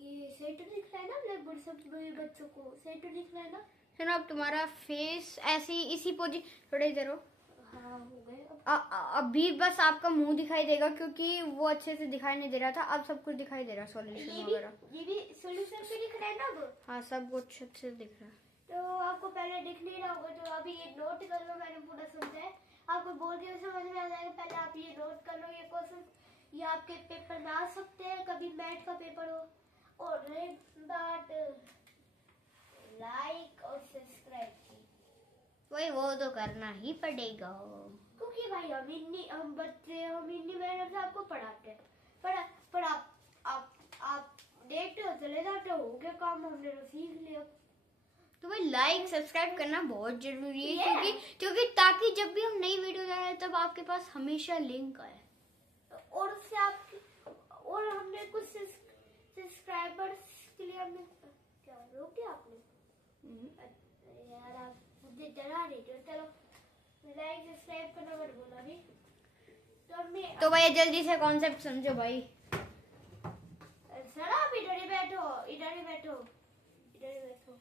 ये सही तो दिख रहा है ना? ब्लैक बोर्ड सब बच्चों को सही तो दिख रहा है ना? सुनो अब तुम्हारा फेस ऐसे ही इसी पोजी थोड़ी देर हो। हाँ हो गए। अभी बस आपका मुंह दिखाई देगा क्योंकि वो अच्छे से दिखाई नहीं दे रहा था, अब सब कुछ दिखाई दे रहा है, सॉल्यूशन वगैरह। ये भी सॉल्यूशन भी दिख रहा है ना अब? हाँ सब कुछ अच्छे से दिख रहा है। तो आपको पहले दिख नहीं रहा होगा, तो अभी ये नोट कर लो, मैंने पूरा समझा है, आपको बोल के समझ में आ जाएगा। पहले आप ये नोट कर लो, ये क्वेश्चन, ये आपके पेपर में आ सकते हैं, कभी मैथ का पेपर हो। और बात लाइक और सब्सक्राइब की, वही वो तो करना ही पड़ेगा, क्योंकि भाई हम बच्चे, हम इतनी मेहनत से आपको पढ़ाते हैं, पर आप देखते हो चले जाते हो गया काम, हमने तो सीख लिया। तो भाई लाइक सब्सक्राइब करना बहुत जरूरी है, क्योंकि ताकि जब भी हम नई वीडियो डालें तब आपके पास हमेशा लिंक आए। और उससे आपकी, और हमने कुछ सब्सक्राइबर्स के लिए हमने क्या रोक दिया आपने? यार आप मुझे डरा रहे थे। चलो लाइक सब्सक्राइब करना मत भूलना अभी। तो भाई जल्दी से कॉन्सेप्ट समझो भाई। सर आप इधर ही बैठो, इधर ही बैठो, इधर ही बैठो।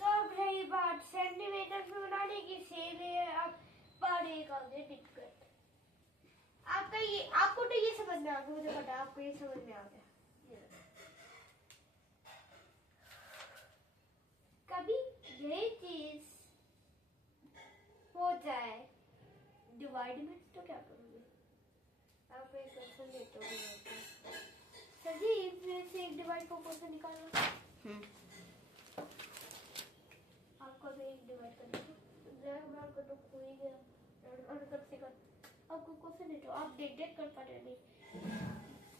तो रही बात सेंटीमीटर में बनाने की, सेम है आप पढ़ेगा दिक्कत। आपका ये, आपको तो ये समझ में आ गया, मुझे पता है आपको ये समझ में आ गया। कभी यही चीज हो जाए डिवाइड में तो क्या करोगे? आपको एक क्वेश्चन देता हूँ सर जी, फिर से एक डिवाइड को क्वेश्चन निकालना। आपको भी एक डिवाइड करना है, तो कोई गया आपको क्वेश्चन देता हूँ, आप देख कर पढ़े नहीं,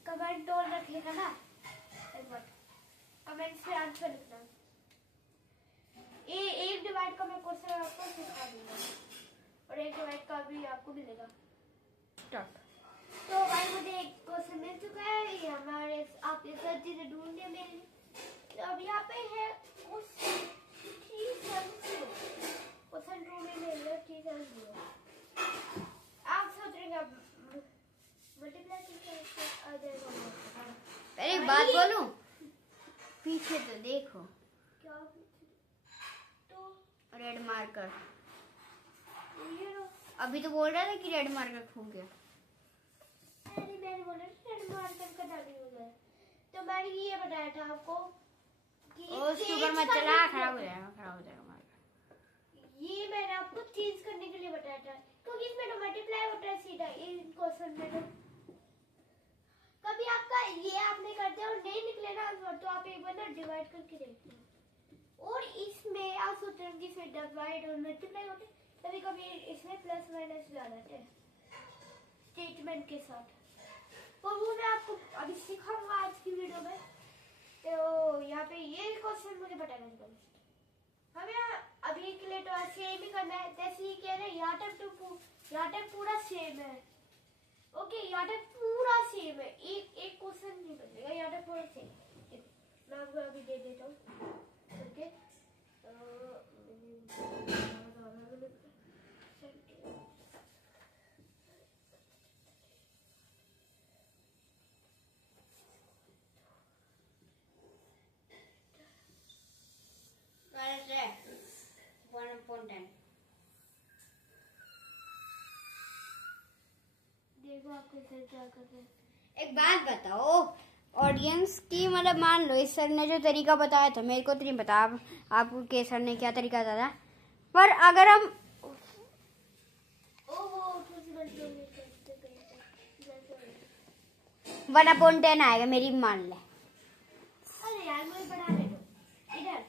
कमेंट और रखिएगा ना, एक बार कमेंट से आंसर लिखना। एक डिवाइड का मैं क्वेश्चन आपको सिखा दूंगा, और एक डिवाइड का भी आप आपको मिलेगा। स्टार्ट। तो भाई मुझे एक क्वेश्चन मिल चुका है, ये हमारे आपके सर जी ने ढूंढने मेरे लिए। तो अब यहाँ पे है क्वेश्चन 370। आप सोच रहे हैं मल्टीप्लाई कैसे आ जाएगा? पहले एक बात बोलूं, पीछे तो देखो, क्या तो रेड मार्कर। ये लो। अभी तो बोल रहा था कि रेड मार्कर खो गया। अरे मैंने बोला रेड मार्कर का दागी हो गया। तो मैंने ये बताया था आपको कि ओ सुपर मत चला, खराब हो जाएगा मार्कर। ये मैंने आपको चेंज करने के लिए बताया था, क्योंकि इसमें तो मल्टीप्लाई होता है सीधा इन क्वेश्चन में। तो कभी आपका ये आपने कर दिया और नहीं निकले ना आंसर, तो आप एक बार ना डिवाइड करके देखिए। और इसमें आप सोच रहे हैं कि फिर डिवाइड और मल्टीप्लाई होते, कभी कभी इसमें प्लस माइनस डाल देते हैं स्टेटमेंट के साथ। तो वो मैं आपको अभी सिखाऊंगा आज की वीडियो में। तो यहाँ पे ये क्वेश्चन मुझे बताना है। हमें अभी के लिए तो सेम ही करना है, जैसे ये कह रहे हैं यहाँ तक पूरा सेम है। ओके, यहाँ तक पूरा सेम है, एक क्वेश्चन नहीं बदलेगा, यहाँ तक पूरा सेम। मैं आपको अभी दे देता हूँ। ओके, देखो आपके सर क्या कर रहे हैं। एक बात बताओ ऑडियंस की, मतलब मान लो इस सर ने जो तरीका बताया था, मेरे को तो नहीं पता आपके सर ने क्या तरीका बताया, पर अगर हम वन अपॉन 10 आएगा, मेरी मान ले। अरे यार मुझे पढ़ाने दो इधर।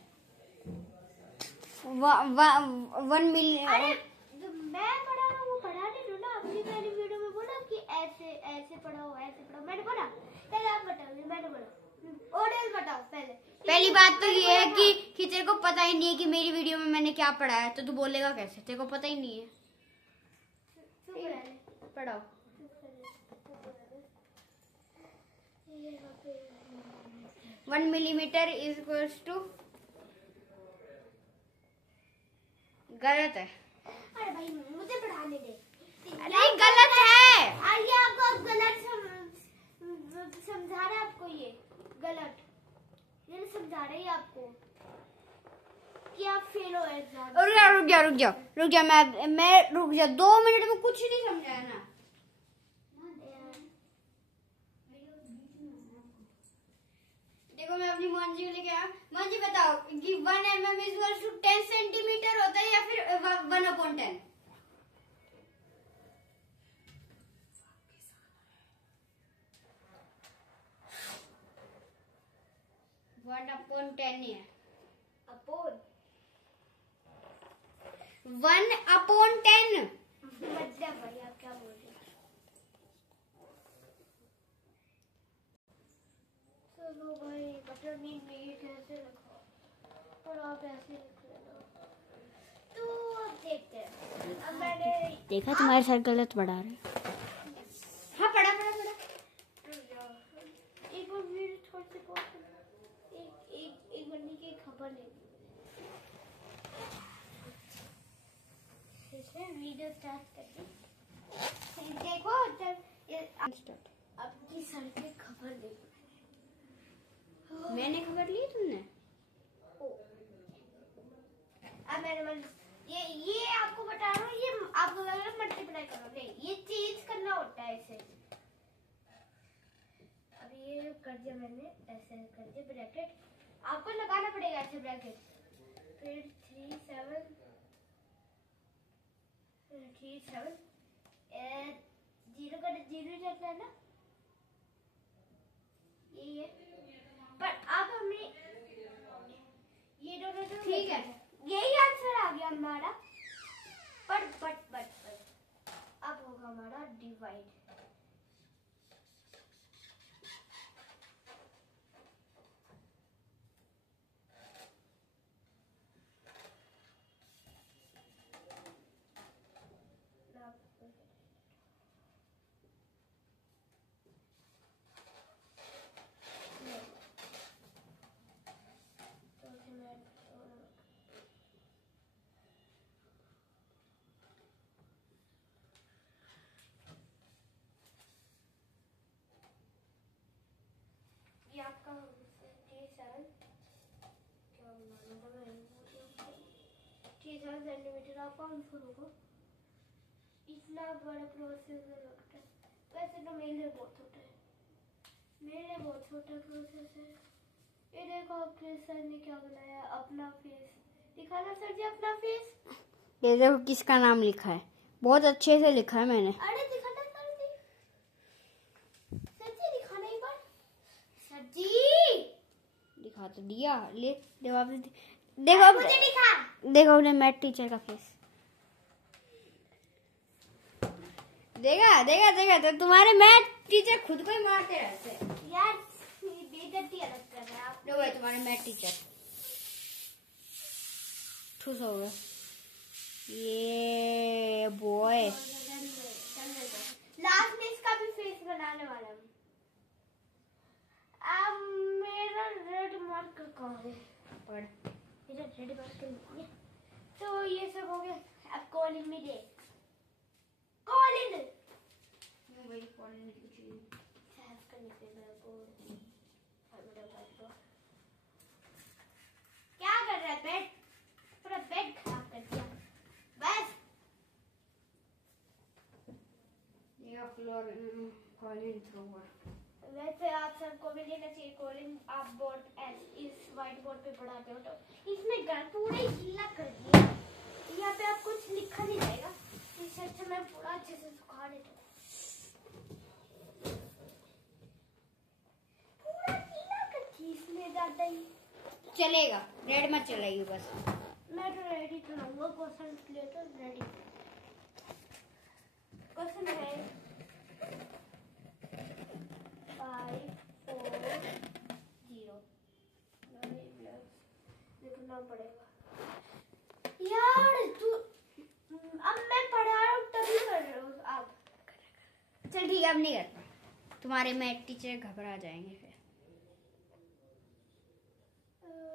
1 मिलियन। अरे जो मैं पढ़ा रहा हूँ वो पढ़ाने दो ना। अपनी पहली वीडियो में बोला कि ऐसे ऐसे पढ़ाओ, ऐसे पढ़ाओ। मैंने बोला पहले आप बताओ, मैंने बोला ऑडियंस बताओ पहले। पहली बात तो ये है कि तेरे को पता ही नहीं है कि मेरी वीडियो में मैंने क्या पढ़ा है, तो तू बोलेगा कैसे? तेरे को पता ही नहीं है। पढ़ाओ। 1 मिलीमीटर इज इक्वल्स टू, गलत है। अरे भाई मुझे पढ़ाने दे। अरे गलत है। आइए आपको गलत समझा रहा है, आपको ये गलत ये समझा रही है आपको कि आप फेल हो एग्जाम। रुक जा, मैं रुक जा, 2 मिनट में कुछ नहीं समझाया ना। देखो मैं अपनी मांझी को लेके आया। मांझी बताओ कि 1 mm is equal to 10 centimetre होता है या फिर 1/10? 1/10 ही है। अपोन 1/10। मतलब भाई आप क्या बोल रहे हैं? चलो भाई बटर नींद में ये कैसे रखा और आप ऐसे लिख लेना। तो अब देखते हैं। अब मैंने देखा तुम्हारे सर गलत पढ़ा रहे। हाँ पढ़ा। एक बार वीडियो थोड़ी सी पॉज कर, एक बंदी की खबर ले इसमें वीडियो स्टार्ट करके देखो। आपकी सर की खबर देखो। मैंने खबर ली, तुमने? अब मैंने ये आपको बता रहा हूँ, ये आपको मल्टीप्लाई करो नहीं, ये चेंज करना होता है इसे। अब ये कर दिया मैंने, ऐसे कर दिया ब्रैकेट, आपको लगाना पड़ेगा ऐसे ब्रैकेट। फिर 3 7 0 का 0 रखना है ना, ये पर अब हमें ये दोनों तो ठीक है, यही आंसर आ गया हमारा। बट अब होगा हमारा डिवाइड। ये आपका 37 क्या बनाना था 37 सेंटीमीटर आपका आंसर होगा। इतना बड़ा प्रोसेसर लगता है, वैसे तो मेरे लिए बहुत छोटा है, मेरे लिए बहुत छोटा प्रोसेस है। ये देखो आपके सर ने क्या बनाया, अपना फेस दिखाना सर जी, अपना फेस। ये देखो किसका नाम लिखा है, बहुत अच्छे से लिखा है मैंने। अरे दिखाना सर जी, सर जी दिखाना एक बार, सर जी दिखा तो दिया, ले देखो आप, देखो मुझे दिखा, देखो अपने मैथ टीचर का फेस, देखा देखा देखा, तो तुम्हारे मैथ टीचर खुद को ही मारते रहते हैं यार, बेइज्जती अलग कर रहे हैं आप। लो भाई तुम्हारे मैथ टीचर ठूस हो गए। ये बॉय लास्ट में इसका भी फेस बनाने वाला हूँ। अब मेरा रेड मार्क कहाँ है, पढ़, मेरा रेड मार्क नहीं है। तो ये सब हो गया, अब कॉलिंग में दे, कॉलिंग भाई पढ़ने की चीज करने पे मेरे को क्या कर रहा है, बेड पूरा बेड खराब कर दिया बस। ये फ्लोर कॉलिंग थ्रोवर। वैसे आप सबको भी लेना चाहिए कॉलिंग, आप बोर्ड इस व्हाइट बोर्ड पे पढ़ाते हो तो इसमें पूरा ही गीला कर दिया, यहाँ पे आप कुछ लिखा नहीं जाएगा, इससे अच्छा मैं पूरा अच्छे से सुखा देता हूँ। पूरा गीला कर दी इसमें ज्यादा ही, चलेगा, रेड मत चलेगी बस। मैं तो रेडी चलाऊंगा, क्वेश्चन ले तो रेडी। क्वेश्चन है 5 4 0, लिखना पड़ेगा यार तू, अब मैं पढ़ा रहा हूँ तभी कर रहे हो आप। चल ठीक है, अब नहीं करता, तुम्हारे मैथ टीचर घबरा जाएंगे फिर।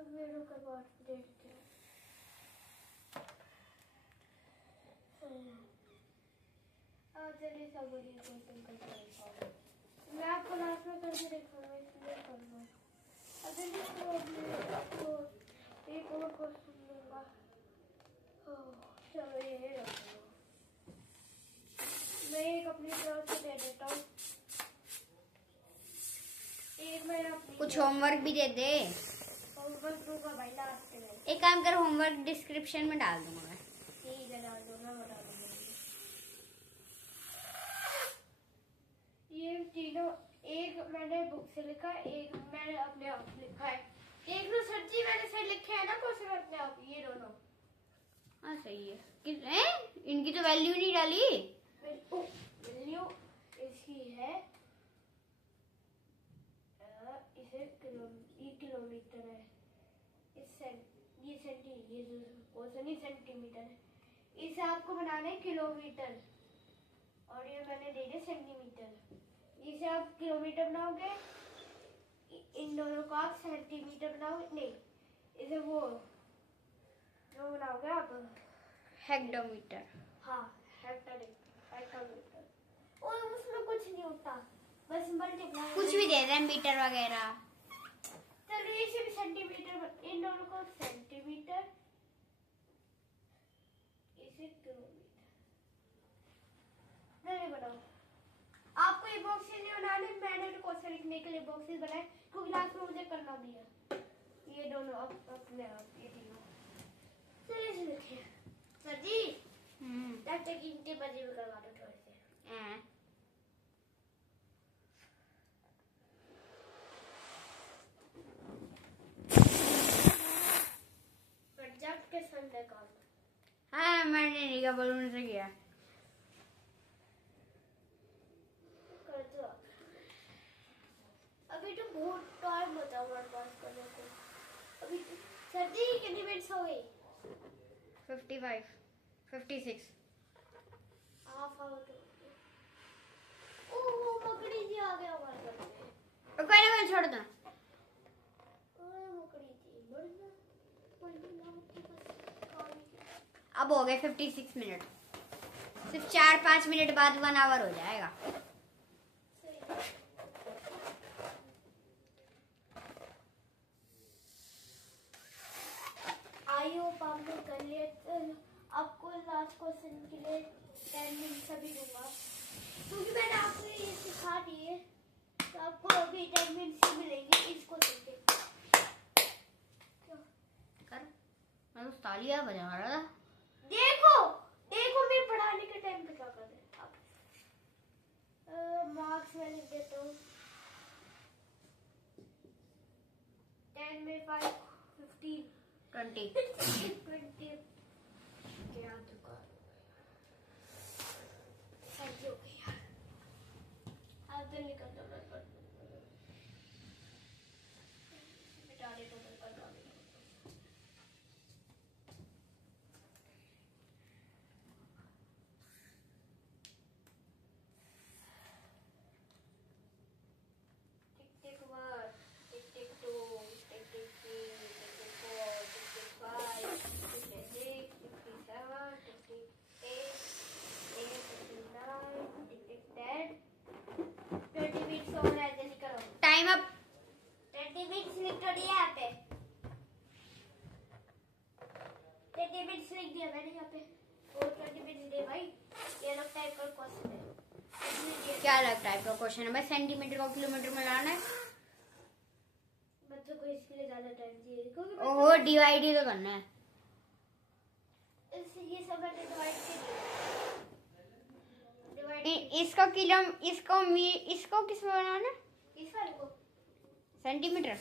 मेरे को बात देखते हैं, चलिए सब बढ़िया क्वेश्चन करते हैं, मैं आपको लास्ट में करके दिखाऊंगा इसलिए कर लो। अभी आपको एक और क्वेश्चन दूंगा, चलो ये रखो, मैं एक अपनी तरफ से दे देता हूँ, एक मैं अपनी कुछ होमवर्क भी दे दे। होमवर्क दूंगा भाई लास्ट में। एक काम कर, होमवर्क डिस्क्रिप्शन में डाल दूंगा मैं। ठीक है डाल दो, मैं बता दूंगा। ये तीनों, एक मैंने बुक से लिखा है, एक मैंने अपने आप लिखा है, एक तो सर जी मैंने सही लिखे है ना क्वेश्चन अपने आप, ये दोनों। हाँ सही है, इनकी तो वैल्यू नहीं डाली। वैल्यू इसकी है, इसे ये किलोमीटर है, ये सेंटीमीटर है, इसे आपको बनाना है किलोमीटर, और ये मैंने दे दिया सेंटीमीटर। इसे आप किलोमीटर बनाओगे, इन दोनों को आप सेंटीमीटर बनाओगे, नहीं इसे वो जो बनाओगे आप हेक्टोमीटर। हाँ हेक्टोमीटर, और उसमें कुछ नहीं होता, बस मल्टीप्लाई कुछ भी दे रहे, मीटर वगैरह। चलिए इसे भी सेंटीमीटर, इन दोनों को सेंटीमीटर, इसे किलोमीटर। नहीं बनाओ, आपको ये बॉक्सेस नहीं बनाने, मैंने तो क्वेश्चन लिखने के लिए बॉक्सेस बनाए क्योंकि लास्ट में मुझे करना भी है। ये दोनों अपने आप, ये तीनों। चलिए इसे लिखिए सर जी, तब तक इनके बजे में करवा दो थोड़े से। प्रोजेक्ट के संडे का, हाँ मैंने नहीं कहा, बलून से किया। कर दो, अभी तो बहुत टाइम बचा हमारे पास करने को। अभी सर जी कितनी मिनट्स हो गई? 55 56। Half hour. ओह मकड़ी जी आ गया हमारे घर पे। कोई ना, छोड़ दो। मकड़ी जी बढ़िया, अब हो गए 56 मिनट, सिर्फ 4-5 मिनट बाद 1 आवर हो जाएगा। आई होप आपने कर लिया। आपको लास्ट क्वेश्चन के लिए 10 मिनट अभी दूंगा, क्योंकि मैंने आपको ये सिखा दिए, तो आपको अभी 10 मिनट ही मिलेंगे इसको देख कर। मैं तो तालियां बजा रहा था। देखो देखो मैं पढ़ाने के टाइम पे क्या कर रहे हैं आप। मार्क्स मैं लिख देता हूँ। 10 में 5 15 20 20 क्या दुकान सही हो गई यार। आप जल्दी कर दो, मिटा दे तो कर दो। टिक टिक 1, टिक टिक 2, टिक टिक 3, टिक टिक 4, टिक टिक 5, टिक टिक 6, टिक टिक 7, टिक टिक 8, टिक टिक 9, टिक टिक 10। 20 मिनट्स हो रहा है, जल्दी करो। Time up. 20 मिनट्स लिख तो दिया यहाँ पे। 20 मिनट्स लिख दिया मैंने यहाँ पे। और 20 मिनट्स दे भाई। ये लोग टाइप कर क्वेश्चन है। क्या लगता है आपका क्वेश्चन है? भाई सेंटीमीटर को किलोमीटर में लाना है। बच्चों को इसके लिए ज्यादा टाइम चाहिए, क्योंकि ओहो, डिवाइड ही तो करना है। ये सब मैंने डिवाइड कर दिया। इसको किलो, इसको किस में बनाना है? इस वाले को सेंटीमीटर।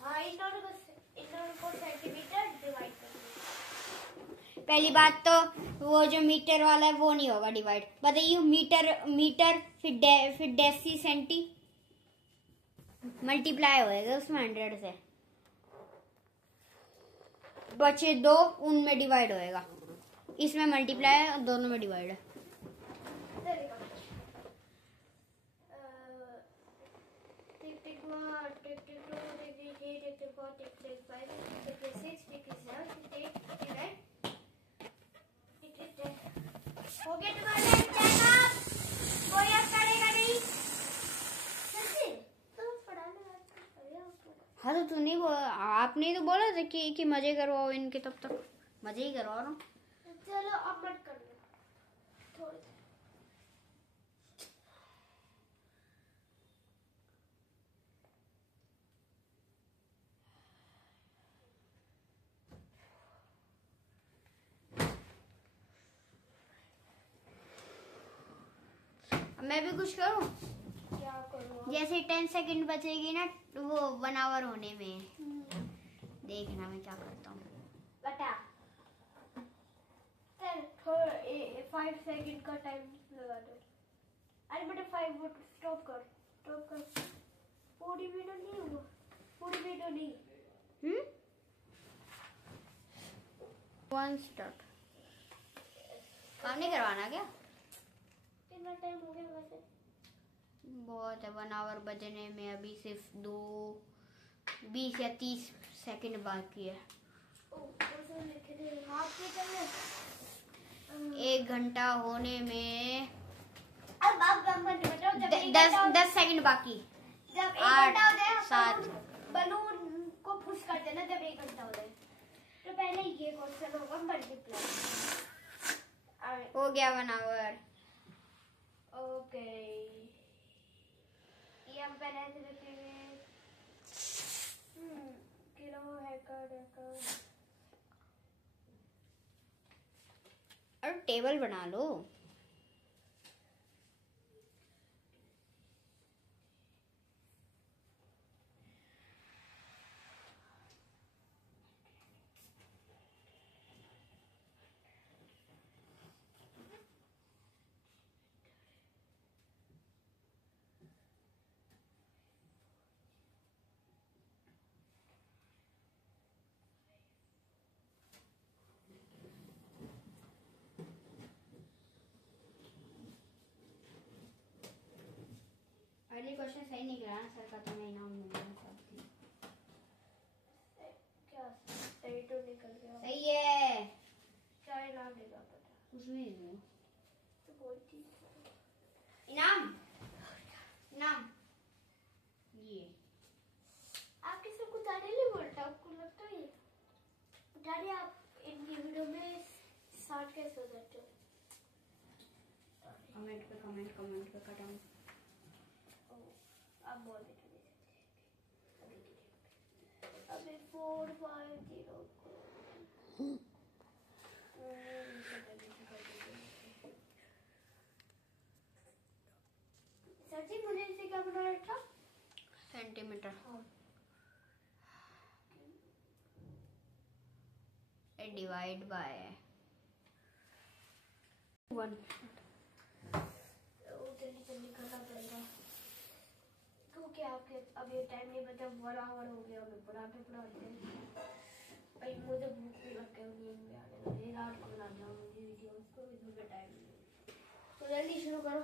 हाँ, इन दोनों को सेंटीमीटर डिवाइड करना। पहली बात तो वो जो मीटर वाला है वो नहीं होगा डिवाइड। बताइए, मीटर फिर डेसी सेंटी मल्टीप्लाई होएगा उसमें 100 से, बचे 2 उनमें डिवाइड होएगा। इसमें मल्टीप्लाई है, दोनों में डिवाइड है। टिक टिक 1, टिक टिक 2, टिक टिक 3, टिक टिक 4, टिक टिक 5, टिक टिक 6, टिक टिक 7, टिक टिक 9, टिक टिक 10। हो गया तुम्हारा टाइम अप। कोई अब करेगा नहीं। सच्ची तुम पढ़ाने वाले हाँ तो तू नहीं आपने तो बोला था कि मजे करवाओ इनके, तब तक मजे ही करवा रहा हूँ। चलो अब मत कर लो थोड़ी। मैं भी कुछ करूँ? क्या करूँ? जैसे 10 सेकंड बचेगी ना वो 1 आवर होने में, देखना मैं क्या करता हूँ। बता। चल 5 सेकंड का टाइम लगा दो। अरे बेटा 5 मिनट स्टॉप कर। 40 मिनट नहीं हुआ। 40 मिनट नहीं। 1 स्टार्ट। काम नहीं करवाना क्या? कितना टाइम हो गया वैसे? बहुत है, 1 आवर बजने में अभी सिर्फ 20 या 30 सेकंड बाकी है। 1 घंटा होने में अब आप मत बताओ। जब 10 सेकंड बाकी। जब 1 8, घंटा हो जाए 7 बलून को पुश कर देना। जब 1 घंटा हो जाए तो पहले ये क्वेश्चन होगा मल्टीप्लाई। हो गया 1 आवर। ओके, ये हम पहले ऐसे रखेंगे। किलो हैकर और टेबल बना लो। अगले क्वेश्चन सही निकला ना सर का तो मैं इनाम मिलेगा। क्या सही तो निकल गया। सही है। क्या इनाम देगा पता? कुछ भी नहीं। तो बोलती इनाम इनाम ये आपके सब कुछ आने नहीं बोलता। आपको लगता है डैडी आप इनकी वीडियो में 60 कैसे हो जाते हो? कमेंट पे कटाऊं। आप बोल देते अभी 450 सर जी मुझे इसे क्या बनाना था? सेंटीमीटर। Divide by 1। जल्दी करना पड़ेगा क्योंकि आपके अभी टाइम नहीं बचा। 1 आवर हो गया हमें पढ़ाते भाई मुझे भूख भी लग गई, नींद में आने लगी। रात को बनाना मुझे वीडियो, उसको भी मुझे टाइम नहीं। तो जल्दी शुरू करो।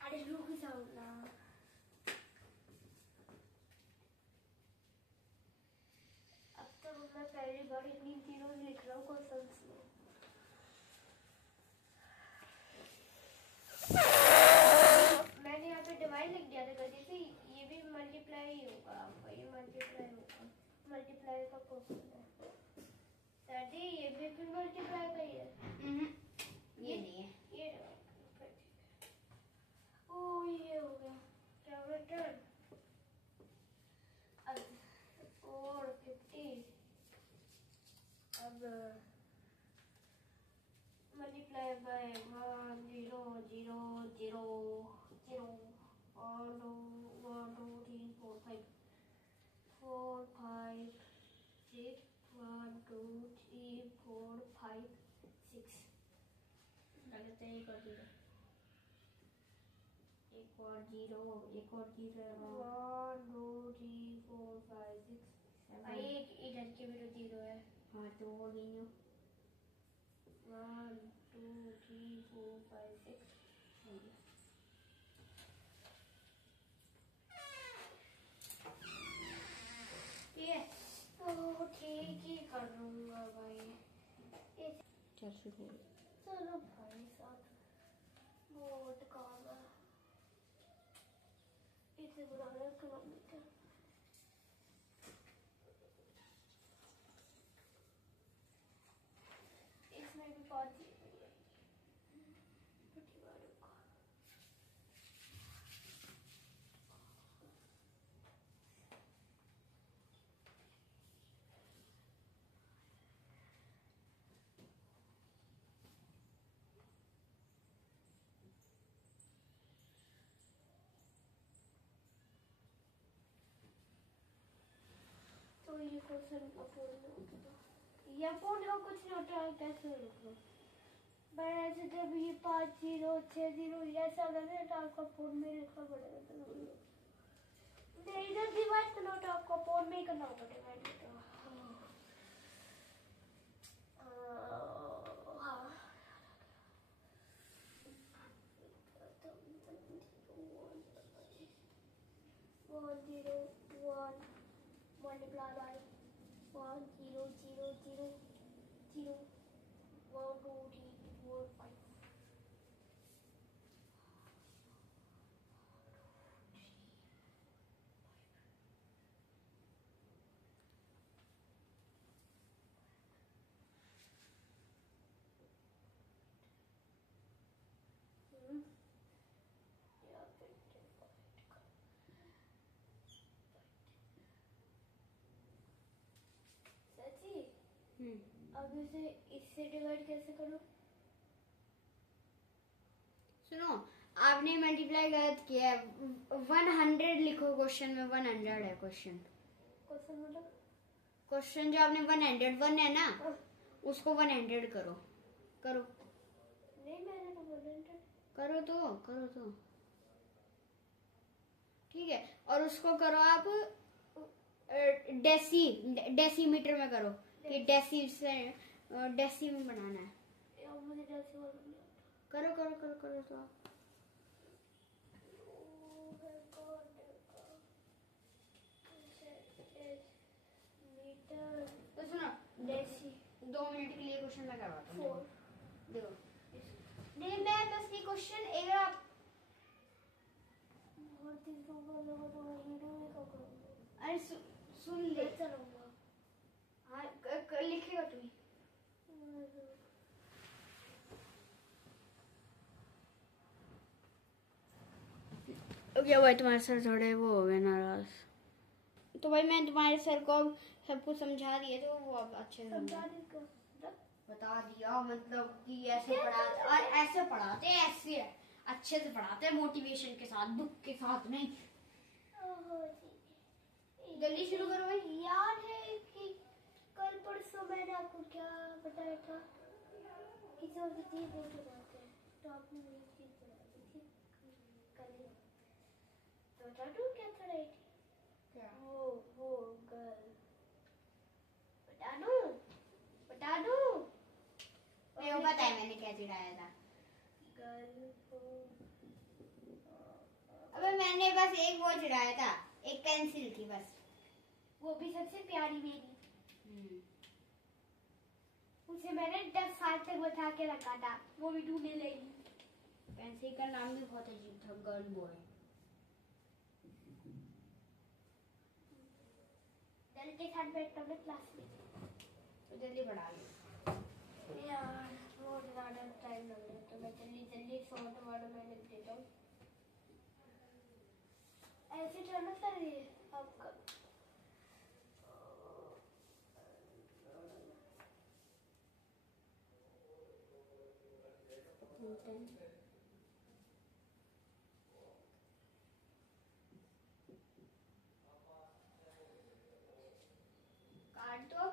अरे रुक जाओ ना। अब तो मैं पहली बार इतनी तीनों लिख रहा हूँ क्वेश्चंस में। मैंने यहाँ पे डिवाइड लिख दिया था गलती से। ये भी मल्टीप्लाई ही होगा, आपका ये मल्टीप्लाई होगा। मल्टीप्लाई का क्वेश्चन है दादी, ये भी फिर मल्टीप्लाई का ही है। ये नहीं है, ये ओ ये हो गया क्या हो गया टर्न। और 50 अब मल्टीप्लाई बाय 1 0 0 0 0 और 2 1 2 3 4 5 4 5 6 1 2 3 4 5 6 गलत है। एक और जीरो, एक और जीरो 1 2 3 4 5 6 एक इधर के भी तो जीरो है। हाँ तो वो गिनो। 1 2 3 4 5 6 ये तो ठीक ही कर लूंगा भाई। चल शुरू। चलो भाई साहब बहुत काम है। इसे बनाना किलोमीटर इसमें भी 5 तो ये क्वेश्चन अपोन में होता है। ये अपोन का कुछ नहीं होता है, कैसे लिखो मैं ऐसे जब ये 5 0 6 0 ऐसा लगे तो आपको अपोन में लिखना पड़ेगा। तो नहीं इधर डिवाइड करना तो आपको अपोन में ही करना होगा डिवाइड। तो हाँ 1 0 1 multiply by 1 0 0 0 0 1 2 3 4 5 अब इसे इससे डिवाइड कैसे करूं? सुनो, आपने मल्टीप्लाई गलत किया है। 100 लिखो क्वेश्चन में। 100 है क्वेश्चन। क्वेश्चन मतलब क्वेश्चन जो आपने 101 है ना, उसको 100 करो। करो नहीं मैंने तो 100 करो तो ठीक है। और उसको करो आप डेसीमीटर में करो कि डेसी में बनाना है। मुझे डेसिमल करो तो आप तो सुनो, डेसी 2 मिनट के लिए क्वेश्चन मैं करवाता हूँ। 4 देखो नहीं, मैं बस ये क्वेश्चन एक आप अरे सुन ले। चलूंगा हाँ लिखेगा तुम्हें। क्या भाई तुम्हारे सर थोड़े वो हो गए नाराज? तो भाई मैं तुम्हारे सर को सब कुछ समझा दिया, तो वो अब अच्छे से बता दिया, मतलब कि ऐसे पढ़ाते और ऐसे पढ़ाते, ऐसे अच्छे से पढ़ाते, मोटिवेशन के साथ, दुख के साथ नहीं। जल्दी शुरू करो भाई। याद है कि कल परसों मैंने आपको क्या बताया था? किसी और की चीज नहीं बनाते, तो आपने मेरी चीज बना दी थी कल ही। तो बता दूं क्या था रही थी? क्या? वो गर्ल। बता दूं? मेरे को पता है मैंने क्या चिढ़ाया था। गर्ल अबे मैंने बस एक वो चिढ़ाया था, एक पेंसिल थी बस। वो भी सबसे प्यारी मेरी। उसे मैंने 10 साल तक बता के रखा था, वो भी ढूंढने लगी। पेंसिल का नाम भी बहुत अजीब था, गर्ल बॉय। दल के साथ बैठता हूँ क्लास में, तो जल्दी पढ़ा लो यार। बहुत ज्यादा टाइम लग रहा है, तो मैं जल्दी शॉर्ट वर्ड में लिख देता हूँ। ऐसे चलना चाहिए आपका। काट दो।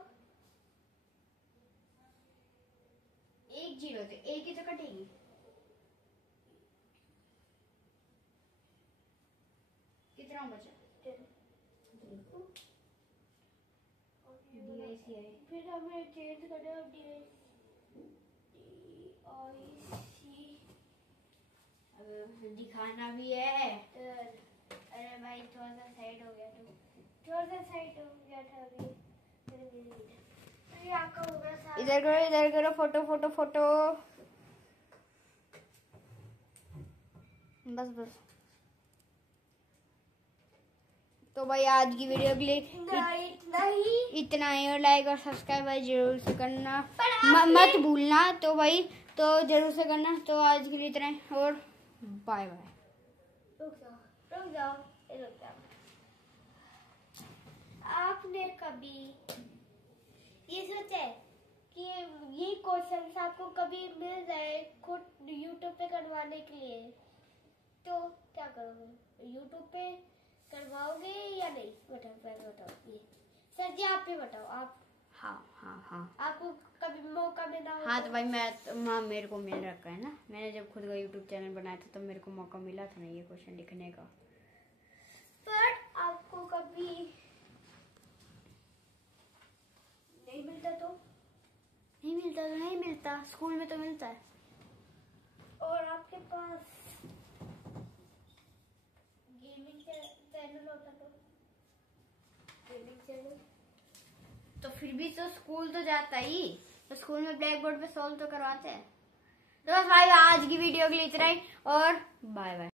एक जीरो थे, एक ही तो कटेगी। कितना बचा? फिर हमें चेंज करना है। अब दिखाना भी है। अरे भाई थोड़ा सा साइड हो गया, थोड़ा सा साइड हो गया था अभी। आपका हो गया। इधर करो, फोटो। बस। तो भाई आज की वीडियो के लिए इतना ही, और लाइक और सब्सक्राइब भाई जरूर से करना, मत भूलना। तो भाई तो जरूर से करना। तो आज के लिए इतना ही, और बाय बाय। रुक जाओ। आपने कभी ये सोचा है कि ये क्वेश्चन आपको कभी मिल जाए खुद यूट्यूब पे करवाने के लिए, तो क्या करोगे? यूट्यूब पे करवाओगे या नहीं? बताओ ये सर जी, आप ही बताओ। आप हाँ आपको कभी मौका मिला हो? हाँ तो भाई मेरे को मिल रखा है ना। मैंने जब खुद का यूट्यूब चैनल बनाया था, तो मेरे को मौका मिला था ना ये क्वेश्चन लिखने का। पर आपको कभी नहीं मिलता तो? नहीं मिलता, स्कूल में तो मिलता है। और आपके पास गेमिंग चैनल होता तो? गेमिंग चैनल तो फिर भी तो स्कूल तो जाता ही, तो स्कूल में ब्लैक बोर्ड पे सॉल्व तो करवाते हैं। तो बस भाई आज की वीडियो के लिए इतना ही, और बाय बाय।